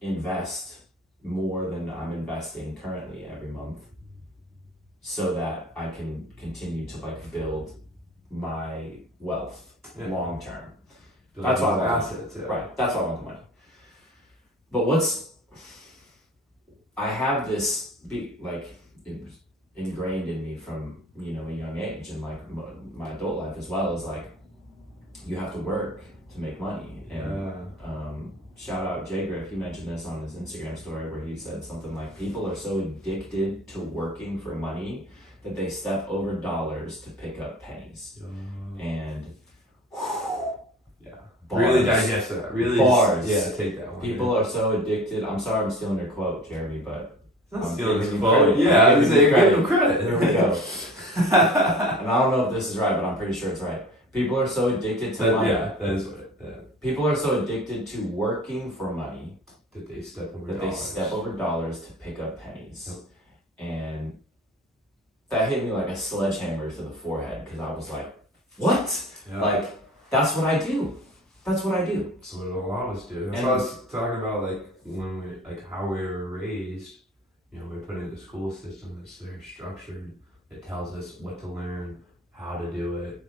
invest more than I'm investing currently every month so that I can continue to like build my wealth long term. That's why I want assets. Yeah. Right. That's why I want the money. But I have this it was ingrained in me from, a young age and like my adult life as well, is like, you have to work to make money. And shout out Jay Griff, he mentioned this on his Instagram story where he said something like, people are so addicted to working for money that they step over dollars to pick up pennies. And bars. Really digest that. Really bars. Take that one. People are so addicted. I'm sorry I'm stealing your quote, Jeremy, but I'm stealing his quote. Yeah, I was saying give him credit. There we go. And I don't know if this is right, but I'm pretty sure it's right. People are so addicted to money. Yeah, that is what people are so addicted to working for money that they step over dollars to pick up pennies. Yep. And that hit me like a sledgehammer to the forehead because I was like, what? Yeah. Like, that's what I do. That's what I do. That's what a lot of us do. That's what I was talking about, like, when we, like, how we were raised. We're put into a school system that's very structured, that tells us what to learn, how to do it,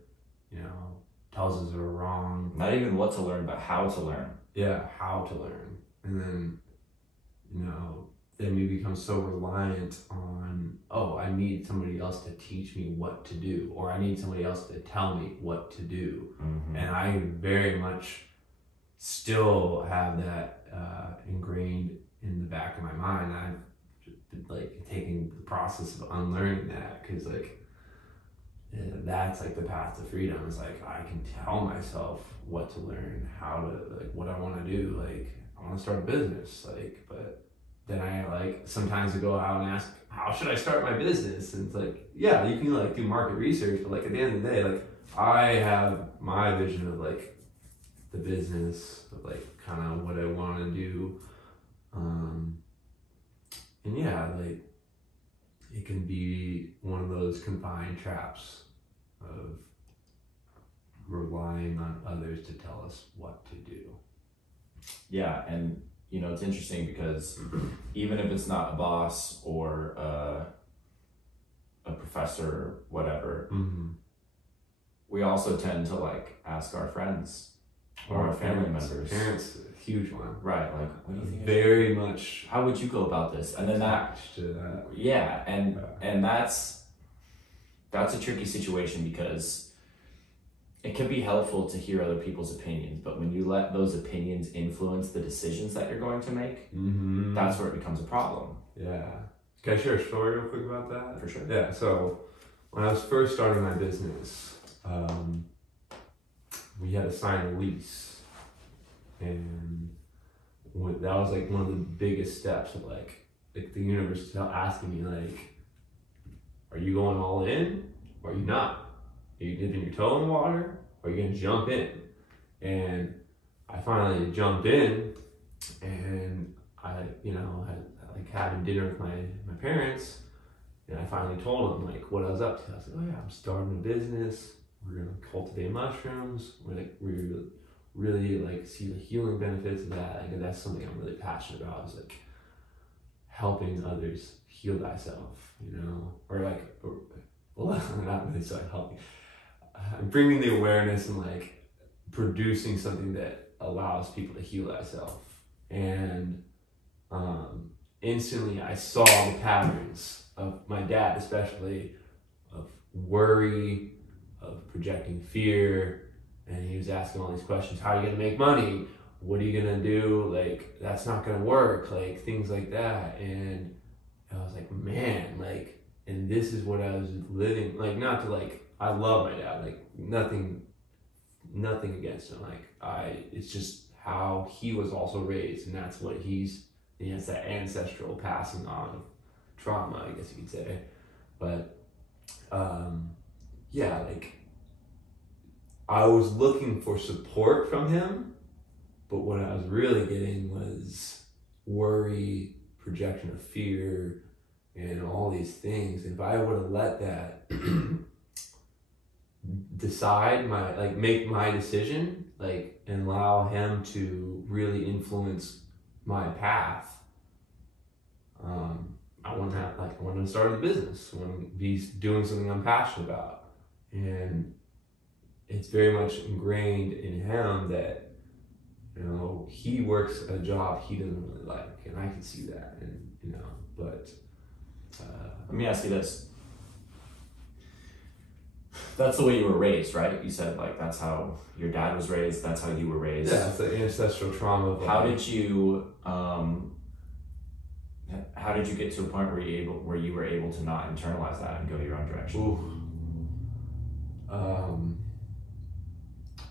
tells us we're wrong. Not even what to learn, but how to learn. Yeah, how to learn. And then, then we become so reliant on, I need somebody else to teach me what to do, or I need somebody else to tell me what to do. Mm-hmm. And I very much still have that ingrained in the back of my mind. I've been like taking the process of unlearning that, because that's like the path to freedom. Is like, I can tell myself what to learn, how to, like, what I want to do. Like, I want to start a business, like, but then I sometimes I go out and ask, how should I start my business? And it's like, yeah, you can like do market research, but like at the end of the day, like, I have my vision of like the business, of like kind of what I want to do. And yeah, like, it can be one of those confined traps of relying on others to tell us what to do. Yeah, and it's interesting because even if it's not a boss or a professor or whatever, mm-hmm. we also tend to like ask our friends or our family members. Parents, a huge one. Right, like, what do you think? Very much. How would you go about this? And then that. Yeah, and that's a tricky situation because it can be helpful to hear other people's opinions, but when you let those opinions influence the decisions that you're going to make, mm-hmm. that's where it becomes a problem. Yeah. Can I share a story real quick about that? For sure. Yeah, so when I was first starting my business, we had to sign a lease, and that was like one of the biggest steps of like the universe asking me, like, are you going all in or are you not? Are you dipping your toe in the water or are you gonna jump in? And I finally jumped in, and I, had like having dinner with my parents, and I finally told them like what I was up to. I was like, oh yeah, I'm starting a business. We're gonna cultivate mushrooms. We really like see the healing benefits of that. Like, that's something I'm really passionate about. Is like helping others heal thyself, not really so helping. Bringing the awareness and like producing something that allows people to heal thyself. And instantly I saw the patterns of my dad, especially, of worry, projecting fear, and he was asking all these questions. How are you going to make money? What are you going to do? Like, that's not going to work. Like, things like that. And I was like, man, like, and this is what I was living, like, not to, like, I love my dad, like, nothing against him. Like, it's just how he was also raised, and that's what it's that ancestral passing on of trauma, I guess you could say. But, yeah, like, I was looking for support from him, but what I was really getting was worry, projection of fear, and all these things. If I would have let that make my decision, like, and allow him to really influence my path, I want to start a business. I want to be doing something I'm passionate about. And it's very much ingrained in him that, he works a job he doesn't really like, and I can see that, and but let me ask you this. That's the way you were raised, right? You said, like, that's how your dad was raised, that's how you were raised. Yeah, it's the ancestral trauma. How did you get to a point where you were able to not internalize that and go your own direction?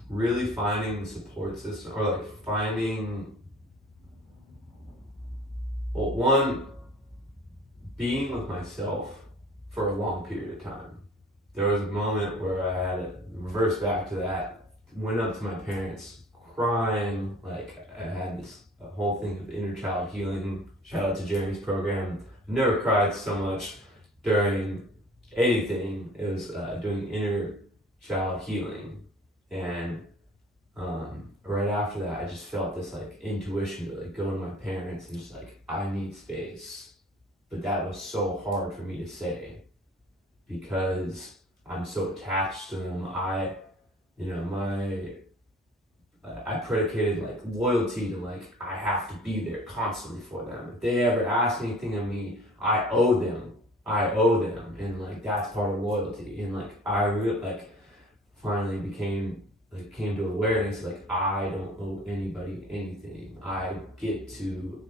Really finding the support system, or like finding, well, one, being with myself for a long period of time. There was a moment where I had to reverse back to that, went up to my parents crying, like I had this whole thing of inner child healing. Shout out to Jeremy's program. Never cried so much during anything. It was doing inner child healing. And right after that, I just felt this like intuition to like go to my parents and just like, I need space. But that was so hard for me to say because I'm so attached to them. I predicated like loyalty to like, I have to be there constantly for them. If they ever ask anything of me, I owe them. And like, that's part of loyalty. And like, I really like finally came to awareness, like, I don't owe anybody anything. I get to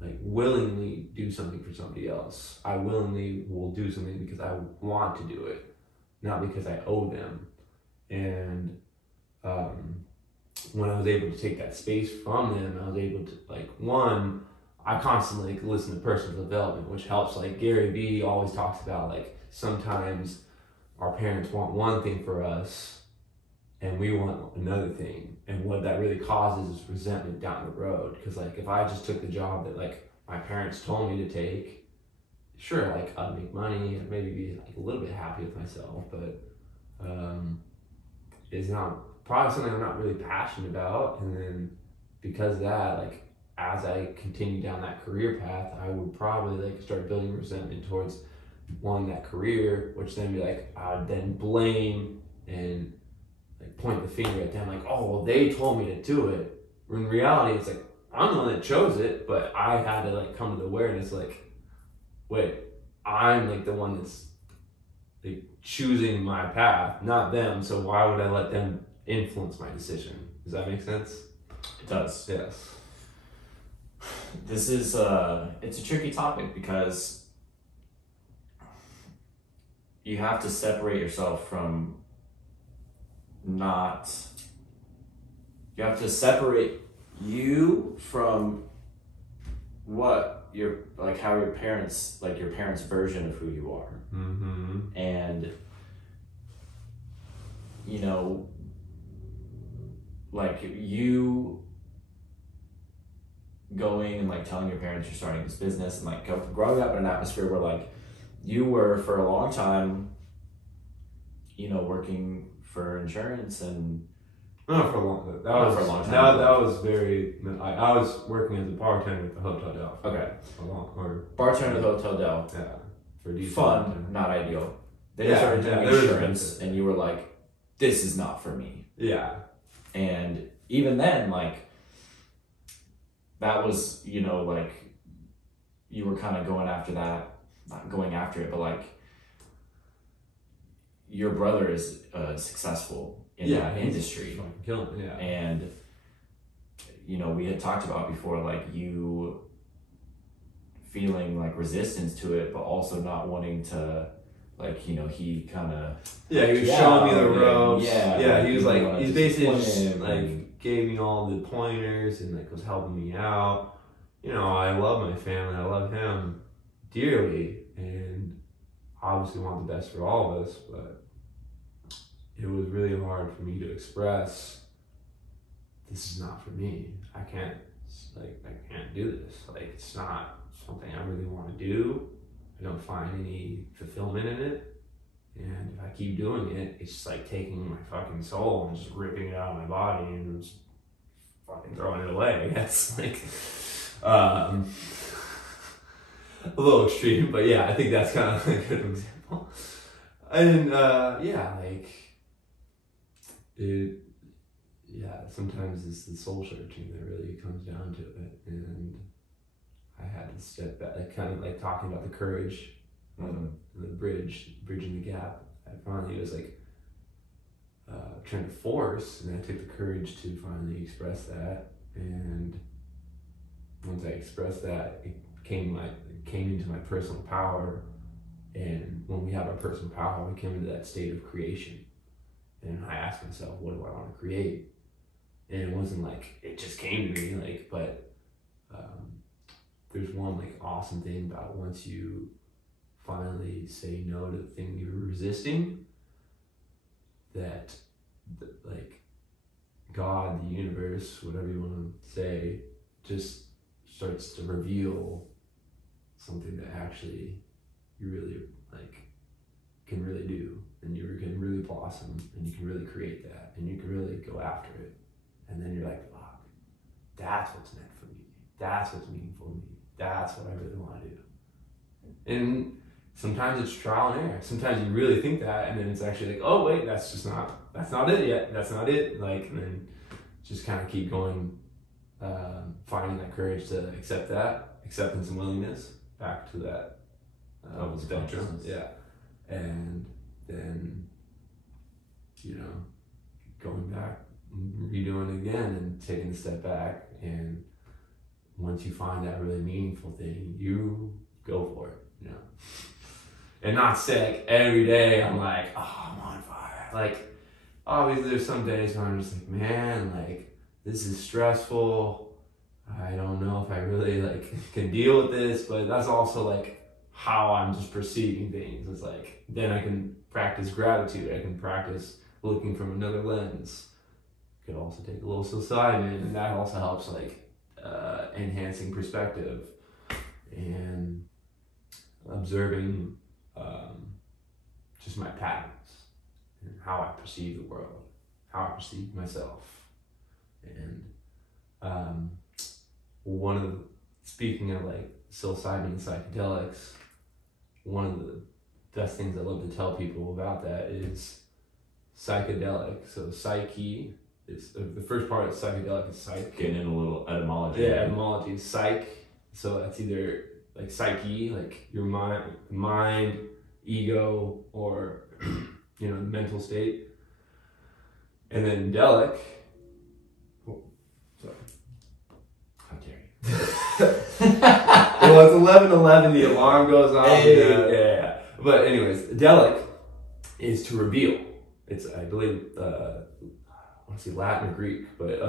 like willingly do something for somebody else. I willingly will do something because I want to do it, not because I owe them. And when I was able to take that space from them, I was able to like, one, I constantly listen to personal development, which helps. Like Gary Vee always talks about, like, sometimes our parents want one thing for us and we want another thing, and what that really causes is resentment down the road. Because like, if I just took the job that like my parents told me to take, sure, like, I'd make money and maybe be like a little bit happy with myself, but it's not probably something I'm not really passionate about. And then because of that, like, as I continue down that career path, I would probably like start building resentment towards that career, which then be like, I would then blame and like point the finger at them, like, oh, well, they told me to do it. When in reality, it's like, I'm the one that chose it, but I had to like come to the awareness, like, wait, I'm like the one that's like choosing my path, not them. So why would I let them influence my decision? Does that make sense? It does. Yes. This is it's a tricky topic because you have to separate yourself from you have to separate you from what your, like, how your parents, like your parents' version of who you are. Mm-hmm. And like you going and like telling your parents you're starting this business, and like growing up in an atmosphere where like you were for a long time, working for insurance and Not for a long time. That was very. I was working as a bartender at the Hotel Del. Okay. Bartender at the Hotel Del. Yeah. For decent fun, time. Not ideal. Then you started doing insurance, and you were like, "This is not for me." Yeah. And even then, like, that was, like, you were kind of going after that, not going after it, but like, your brother is successful in that industry. Fucking killing it, yeah. And, you know, we had talked about before, like, you feeling like resistance to it, but also not wanting to, like, you know, he kind of... Yeah, he was showing me the ropes. Yeah, he was like, he's basically just, like, and... gave me all the pointers and, like, was helping me out. You know, I love my family. I love him dearly. And obviously want the best for all of us, but it was really hard for me to express, this is not for me. I can't do this. Like, it's not something I really want to do. I don't find any fulfillment in it. And if I keep doing it, it's just like taking my fucking soul and just ripping it out of my body and just fucking throwing it away. That's like, a little extreme, but yeah, I think that's kind of a good example. And sometimes it's the soul searching that really comes down to it. And I had to step back, like, kind of like talking about the courage, the bridging the gap. I finally was like trying to force, and I took the courage to finally express that. And once I expressed that, it came into my personal power. And when we have our personal power, we came into that state of creation. And I asked myself, what do I want to create? And it wasn't like it just came to me, like, but there's one like awesome thing about once you finally say no to the thing you were resisting, that like God, the universe, whatever you want to say, just starts to reveal something that actually you really like can really do, and you can really blossom, and you can really create that, and you can really go after it. And then you're like, fuck, that's what's meant for me. That's what's meaningful to me. That's what I really want to do. And sometimes it's trial and error. Sometimes you really think that, and then it's actually like, oh wait, that's not it yet. That's not it. Like, and then just kind of keep going, finding that courage to accept that, acceptance and willingness, back to that spectrum. Yeah. And then, you know, going back, redoing it again and taking a step back. And once you find that really meaningful thing, you go for it, you know. And not sick every day. I'm like, oh, I'm on fire. Like, obviously there's some days where I'm just like, man, like, this is stressful. I don't know if I really like can deal with this, but that's also like how I'm just perceiving things. It's like, then I can practice gratitude. I can practice looking from another lens. Could also take a little psilocybin, and that also helps like enhancing perspective and observing just my patterns and how I perceive the world, how I perceive myself. And speaking of like psilocybin and psychedelics, one of the best things I love to tell people about that is psychedelic. So psyche. It's the first part of psychedelic is psych. Getting in a little etymology. Yeah, etymology. Psych. So that's either like psyche, like your mind, ego, or you know, mental state. And then delic. Oh, sorry. How dare you? Well, it's 11:11. The alarm goes off. Hey. Yeah. But anyways, delic is to reveal. It's, I believe, I want to say Latin or Greek, but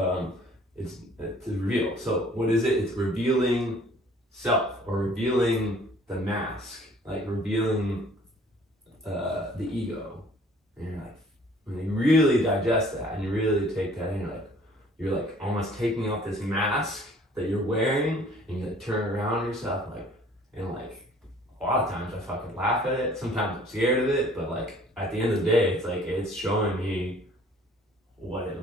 it's to reveal. So what is it? It's revealing self, or revealing the mask, like revealing the ego. And you're like, when you really digest that and you really take that in, you're like almost taking off this mask that you're wearing, and you like turn around on yourself, and a lot of times I fucking laugh at it. Sometimes I'm scared of it, but like at the end of the day, it's like it's showing me what it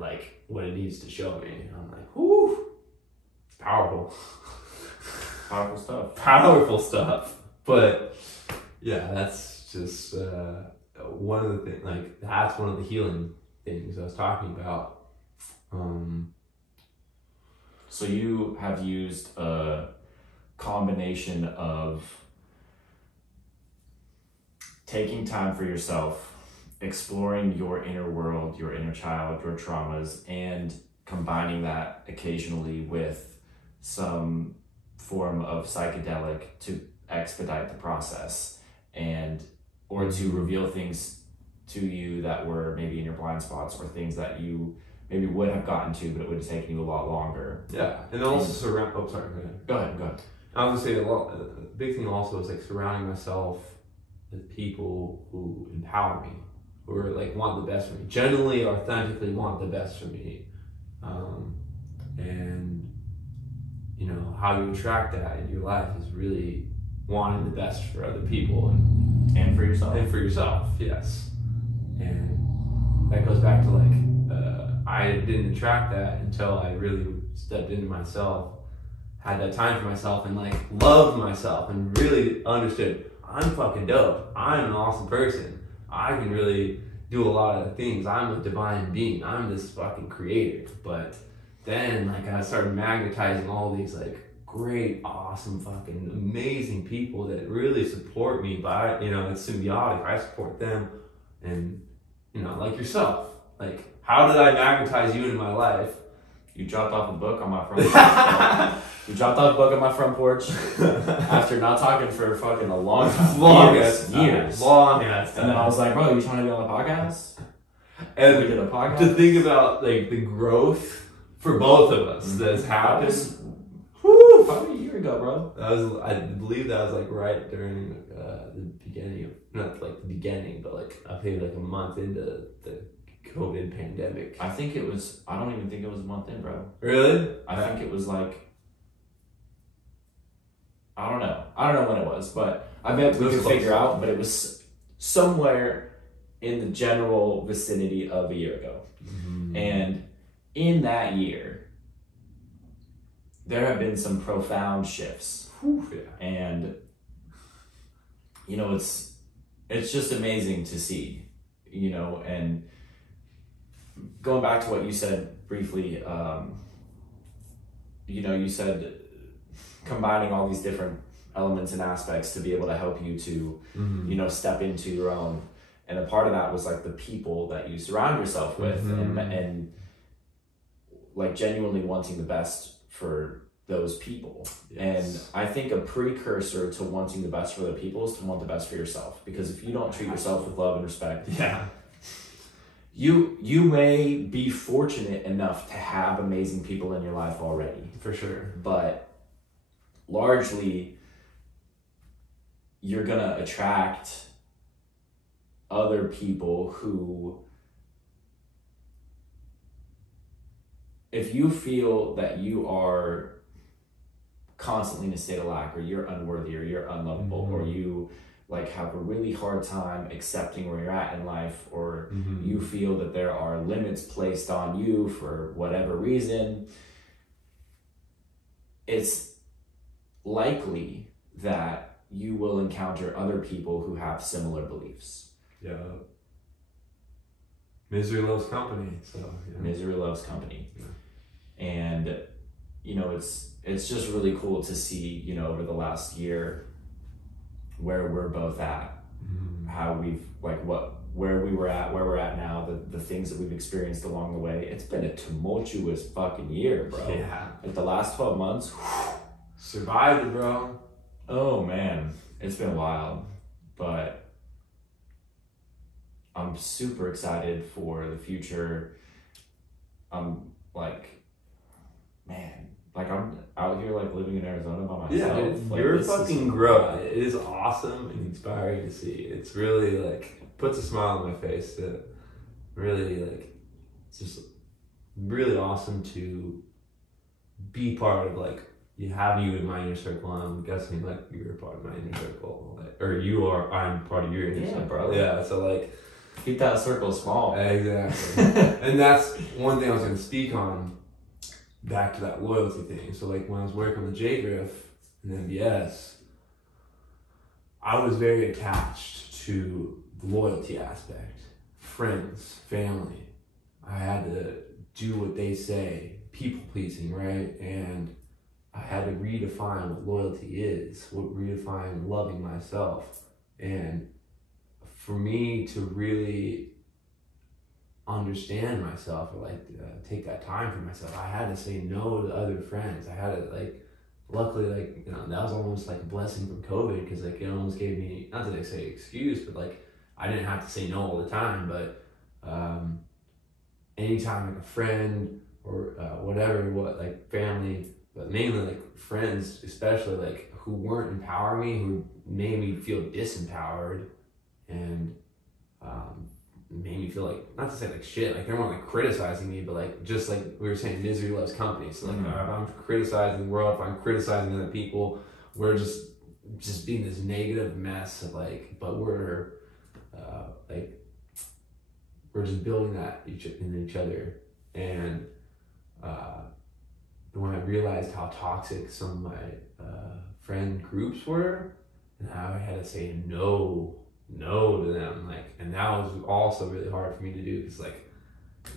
needs to show me. And I'm like, whoo, it's powerful. Powerful stuff. But yeah, that's just one of the things, like that's one of the healing things I was talking about. So you have used a combination of taking time for yourself exploring your inner world, your inner child, your traumas, and combining that occasionally with some form of psychedelic to expedite the process or to reveal things to you that were maybe in your blind spots, or things that you maybe would have gotten to, but it would have taken you a lot longer. Yeah, and also surround. Oh, sorry. Go ahead. I was gonna say the big thing also is like surrounding myself with people who empower me, who are like want the best for me, genuinely, authentically want the best for me, and you know how you attract that in your life is really wanting the best for other people And for yourself. and for yourself, yes. And that goes back to like I didn't attract that until I really stepped into myself, had that time for myself, and like loved myself and really understood I'm fucking dope. I'm an awesome person. I can really do a lot of things. I'm a divine being. I'm this fucking creator. But then like I started magnetizing all these like great, awesome, fucking amazing people that really support me by, you know, it's symbiotic. I support them, and you know, like yourself. Like, how did I magnetize you into my life? You dropped off a book on my front porch. You dropped off a book on my front porch after not talking for fucking a long time. Years. Long ass time. And then I was like, bro, you trying to be on the podcast? And we did a podcast. to think about like the growth for both of us that's happened. Probably a year ago, bro. I believe that was like right during the beginning of, not like the beginning, but like I think like a month into the COVID pandemic. I don't even think it was a month in, bro. Really? I think it was like, I don't know when it was, but I bet we could figure out, but it was somewhere in the general vicinity of a year ago. Mm-hmm. And in that year, there have been some profound shifts. Whew, yeah. And, you know, it's just amazing to see, you know, and going back to what you said briefly, you know, you said combining all these different elements and aspects to be able to help you to, you know, step into your own. And a part of that was like the people that you surround yourself with, and like genuinely wanting the best for those people. Yes. And I think a precursor to wanting the best for other people is to want the best for yourself. Because if you don't treat yourself with love and respect, you may be fortunate enough to have amazing people in your life already. For sure. But largely, you're gonna attract other people who, if you feel that you are constantly in a state of lack, or you're unworthy, or you're unlovable, or you like have a really hard time accepting where you're at in life, or you feel that there are limits placed on you for whatever reason, it's likely that you will encounter other people who have similar beliefs. Yeah. Misery loves company. So Misery loves company. Yeah. And you know, it's just really cool to see, you know, over the last year where we're both at, how we've where we were at, where we're at now, the things that we've experienced along the way. It's been a tumultuous fucking year, bro. Yeah. Like the last 12 months, survived it, bro. Oh man, it's been wild, but I'm super excited for the future. I'm like, man, like I'm out here like living in Arizona by myself. Yeah, dude, like, your fucking growth, it is awesome and inspiring to see. It's really like puts a smile on my face. That really like, it's just really awesome to be part of. Like, you have you in my inner circle. I'm guessing like you're part of my inner circle, like, or you are. I'm part of your inner circle, bro. Yeah, so like, keep that circle small. Exactly. And that's one thing I was going to speak on, back to that loyalty thing. So like when I was working with J-Griff and MBS, I was very attached to the loyalty aspect. Friends, family. I had to do what they say. People pleasing, right? And I had to redefine what loyalty is, redefine loving myself. And for me to really understand myself, or like take that time for myself, I had to say no to other friends. I had to like, luckily, like, you know, that was almost like a blessing from COVID, because like it almost gave me, not that I say excuse, but like I didn't have to say no all the time. But anytime like a friend or whatever, what, like family, but mainly like friends, especially, like who weren't empowering me, who made me feel disempowered, and made me feel like, not to say like shit, like they weren't like criticizing me, but like, just like we were saying, misery loves company. So like, if I'm criticizing the world, if I'm criticizing other people, we're just being this negative mess of like, but we're like, we're just building that in each other. And when I realized how toxic some of my friend groups were, and how I had to say no to them, like, and that was also really hard for me to do, because like,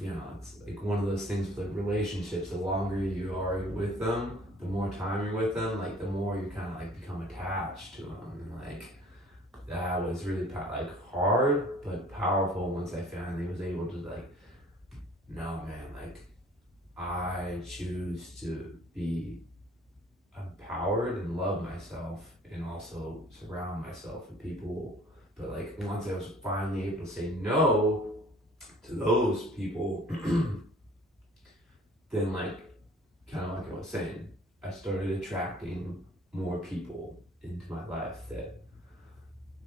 you know, it's like one of those things with like relationships, the longer you are with them, the more time you're with them, like the more you kind of like become attached to them. And like, that was really like hard but powerful once I finally was able to like, no man, like I choose to be empowered and love myself, and also surround myself with people. But like, once I was finally able to say no to those people, then like, kind of like I was saying, I started attracting more people into my life that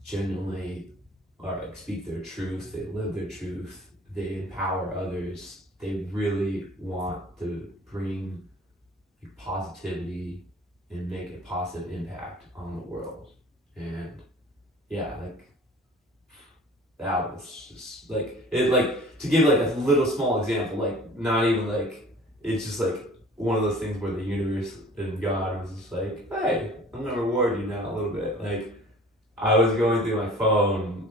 genuinely are like, speak their truth, they live their truth, they empower others, they really want to bring like positivity and make a positive impact on the world. And yeah, like that was just like, it, like, to give like a little small example, like not even like, it's just like one of those things where the universe and God was just like, hey, I'm gonna reward you now a little bit. Like, I was going through my phone,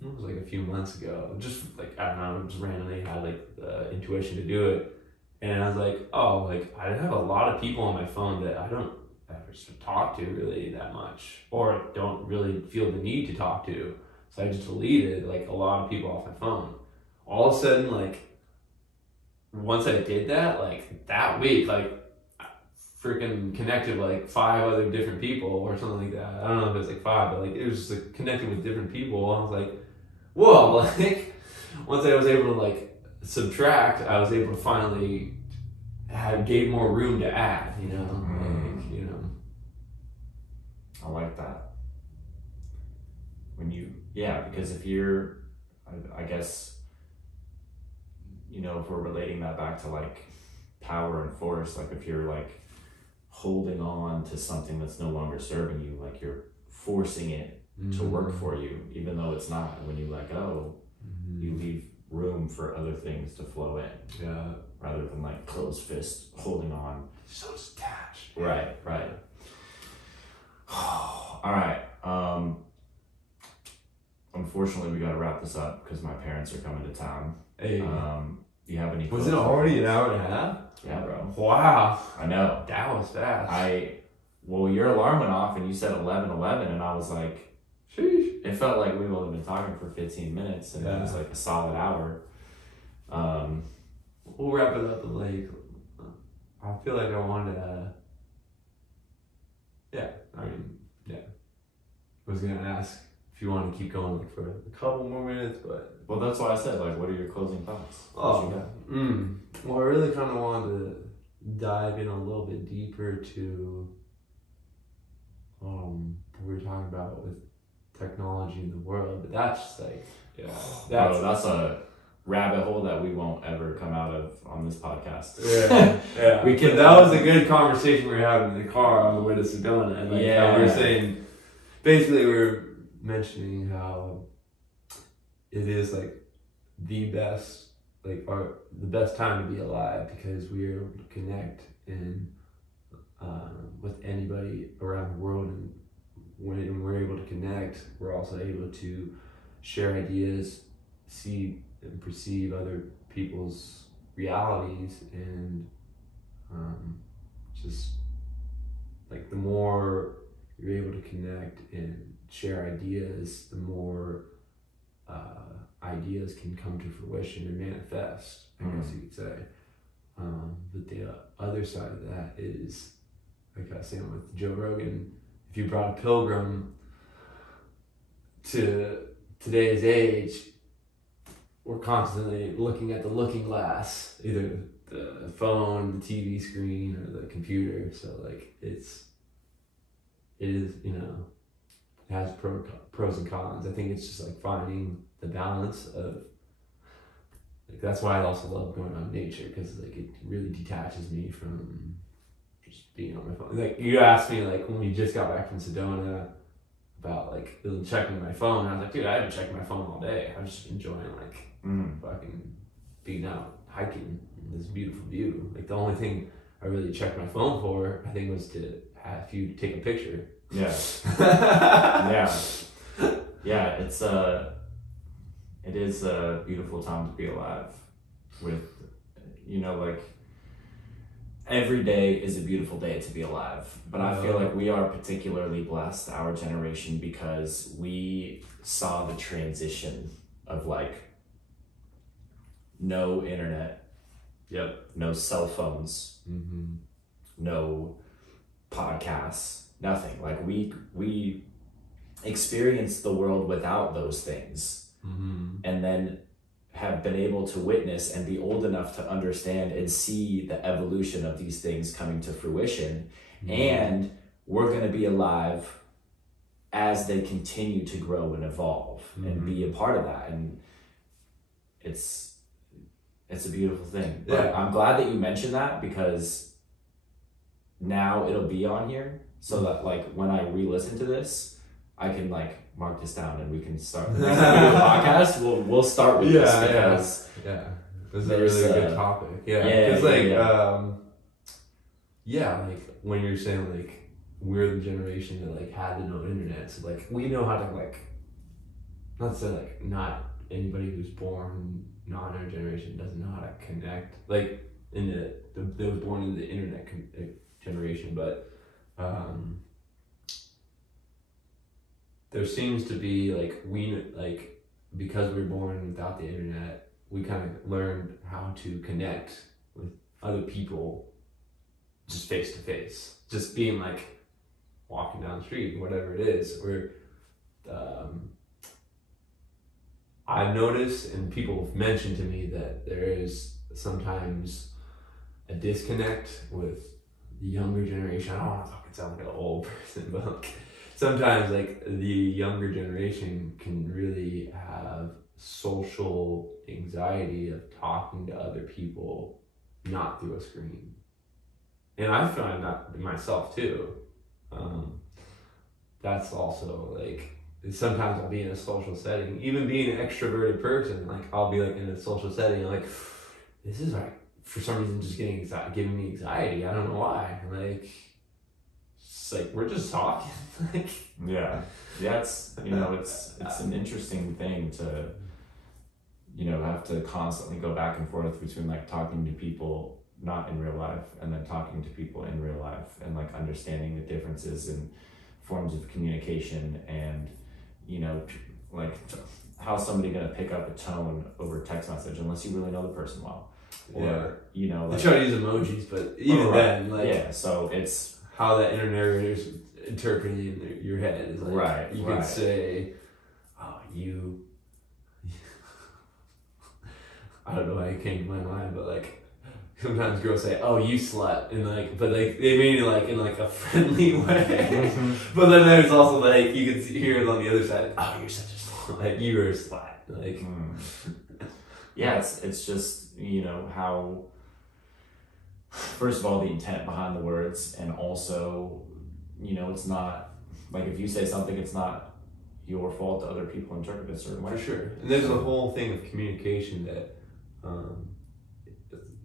it was like a few months ago, just like, I don't know, just randomly had like the intuition to do it. And I was like, oh, like I have a lot of people on my phone that I don't ever talk to really that much, or don't really feel the need to talk to. So I just deleted like a lot of people off my phone. All of a sudden, like, once I did that, like that week, like freaking connected with like 5 other different people or something like that. I don't know if it was like 5, but like it was just like connecting with different people. I was like, whoa, like once I was able to like subtract, I was able to finally gave more room to add, you know, like, you know. I like that. When you, yeah, because if you're, I guess, you know, if we're relating that back to like power and force, like if you're like holding on to something that's no longer serving you, like you're forcing it to work for you, even though it's not. When you let go, you leave room for other things to flow in. Yeah. Rather than like closed fist holding on. So detached. Right. All right. Unfortunately, we got to wrap this up because my parents are coming to town. Hey. Do you have any? Was it already an hour and a half? Yeah, bro. Wow. I know. That was fast. Well, your alarm went off and you said 11:11, and I was like, sheesh. It felt like we've only been talking for 15 minutes, and it was like a solid hour. We'll wrap it up, like, I feel like I wanted to, I was going to ask if you want to keep going like for a couple more minutes, but. Well, that's why I said, like, what are your closing thoughts? Well, I really kind of wanted to dive in a little bit deeper to what we were talking about with technology in the world, but that's just like, that's a rabbit hole that we won't ever come out of on this podcast. Yeah. We can. That was a good conversation we were having in the car on the way to Sedona. And like, we were saying, basically we were mentioning how it is like the best time to be alive, because we are able to connect and with anybody around the world, and when we're able to connect, we're also able to share ideas, see and perceive other people's realities, and just like the more you're able to connect and share ideas, the more ideas can come to fruition and manifest, I guess you could say. But the other side of that is, like I was saying with Joe Rogan, if you brought a pilgrim to today's age, we're constantly looking at the looking glass, either the phone, the TV screen, or the computer. So like it is, you know, it has pros and cons. I think it's just like finding the balance of, like, that's why I also love going out in nature, because like it really detaches me from just being on my phone. Like you asked me like when we just got back from Sedona about like checking my phone, I was like, dude, I haven't checked my phone all day. I'm just enjoying like fucking being out hiking in this beautiful view. Like the only thing I really checked my phone for, I think, was to have you take a picture. Yeah. Yeah, it is a beautiful time to be alive. With, you know, like every day is a beautiful day to be alive. But I feel like we are particularly blessed, our generation, because we saw the transition of like no internet, no cell phones, no podcasts, nothing. Like we experienced the world without those things, and then have been able to witness and be old enough to understand and see the evolution of these things coming to fruition. And we're going to be alive as they continue to grow and evolve and be a part of that. And it's a beautiful thing. But I'm glad that you mentioned that, because now it'll be on here so that like when I re-listen to this, I can like mark this down and we can start the next podcast. We'll start with this because this is a really good topic. Because like when you're saying like we're the generation that like had to know internet, so like we know how to like, not to say like not anybody who's born not in our generation doesn't know how to connect, like in they was born in the internet generation, but there seems to be like because we were born without the internet, we kind of learned how to connect with other people just face to face, just being like walking down the street, whatever it is. Or I've noticed, and people have mentioned to me, that there is sometimes a disconnect with the younger generation. I don't want to fucking sound like an old person, but like, sometimes like the younger generation can really have social anxiety of talking to other people not through a screen. And I find that myself too. That's also like, sometimes I'll be in a social setting, even being an extroverted person, like I'll be like in a social setting, I'm like, this is like for some reason just giving me anxiety. I don't know why. Like, it's like we're just talking. Like, it's you know, it's an interesting thing to, you know, have to constantly go back and forth between like talking to people not in real life and then talking to people in real life, and like understanding the differences in forms of communication, and you know, like how's somebody gonna pick up a tone over text message unless you really know the person well, or you know, like, they try to use emojis, but even then, like, so it's how that narrator's interpreting in your head is like, you could say, oh, you I don't know why it came to my mind, but like sometimes girls say, oh, you slut, and like, but like they mean it like in like a friendly way. But then there's also like, you can hear it on the other side, oh, you're such a slut, like you're a slut, like it's just, you know, how, first of all, the intent behind the words, and also, you know, it's not like if you say something, it's not your fault to other people interpret it a certain way. For sure. And there's a whole thing of communication that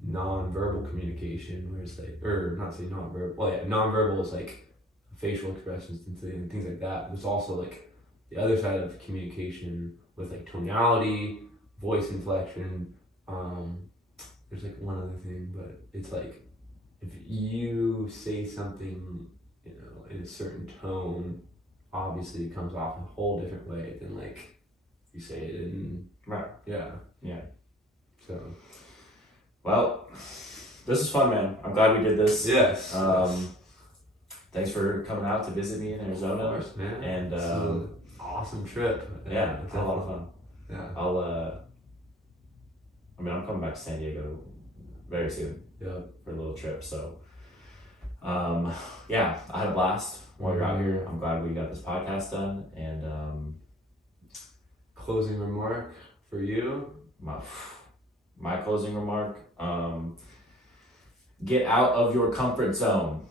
non-verbal communication, where it's like, or not say non-verbal, well yeah, non-verbal is like facial expressions and things like that. There's also like the other side of communication with like tonality, voice inflection. There's like one other thing, but it's like if you say something, you know, in a certain tone, obviously it comes off a whole different way than like you say it in. Right. Yeah. Yeah. So. Well, this is fun, man. I'm glad we did this. Yes. Thanks for coming out to visit me in Arizona. Of course, man. And it's an awesome trip. Yeah, it's a lot of fun. Yeah. I'm coming back to San Diego very soon. Yeah. For a little trip. So, yeah, I had a blast while you're out here. I'm glad we got this podcast done. And closing remark for you. My closing remark, get out of your comfort zone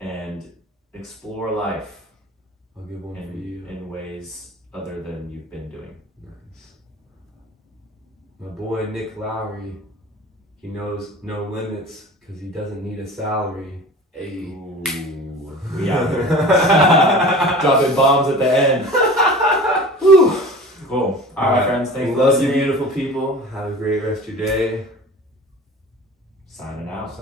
and explore life. I'll give one for you. In ways other than you've been doing. Nice. My boy Nick Lowry, he knows no limits because he doesn't need a salary. Ooh, we out here. Dropping bombs at the end. Whew. Cool. All right, friends. Thanks for listening. Love you, beautiful people. Have a great rest of your day. Signing out.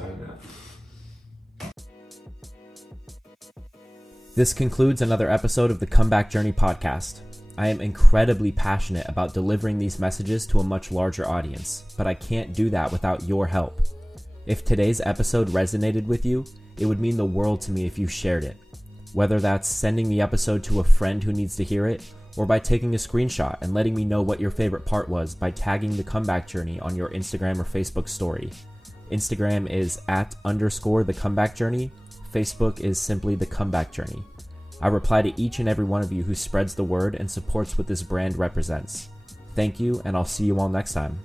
This concludes another episode of the Comeback Journey podcast. I am incredibly passionate about delivering these messages to a much larger audience, but I can't do that without your help. If today's episode resonated with you, it would mean the world to me if you shared it. Whether that's sending the episode to a friend who needs to hear it, or by taking a screenshot and letting me know what your favorite part was by tagging the Comeback Journey on your Instagram or Facebook story. Instagram is @_the Comeback Journey. Facebook is simply the Comeback Journey. I reply to each and every one of you who spreads the word and supports what this brand represents. Thank you, and I'll see you all next time.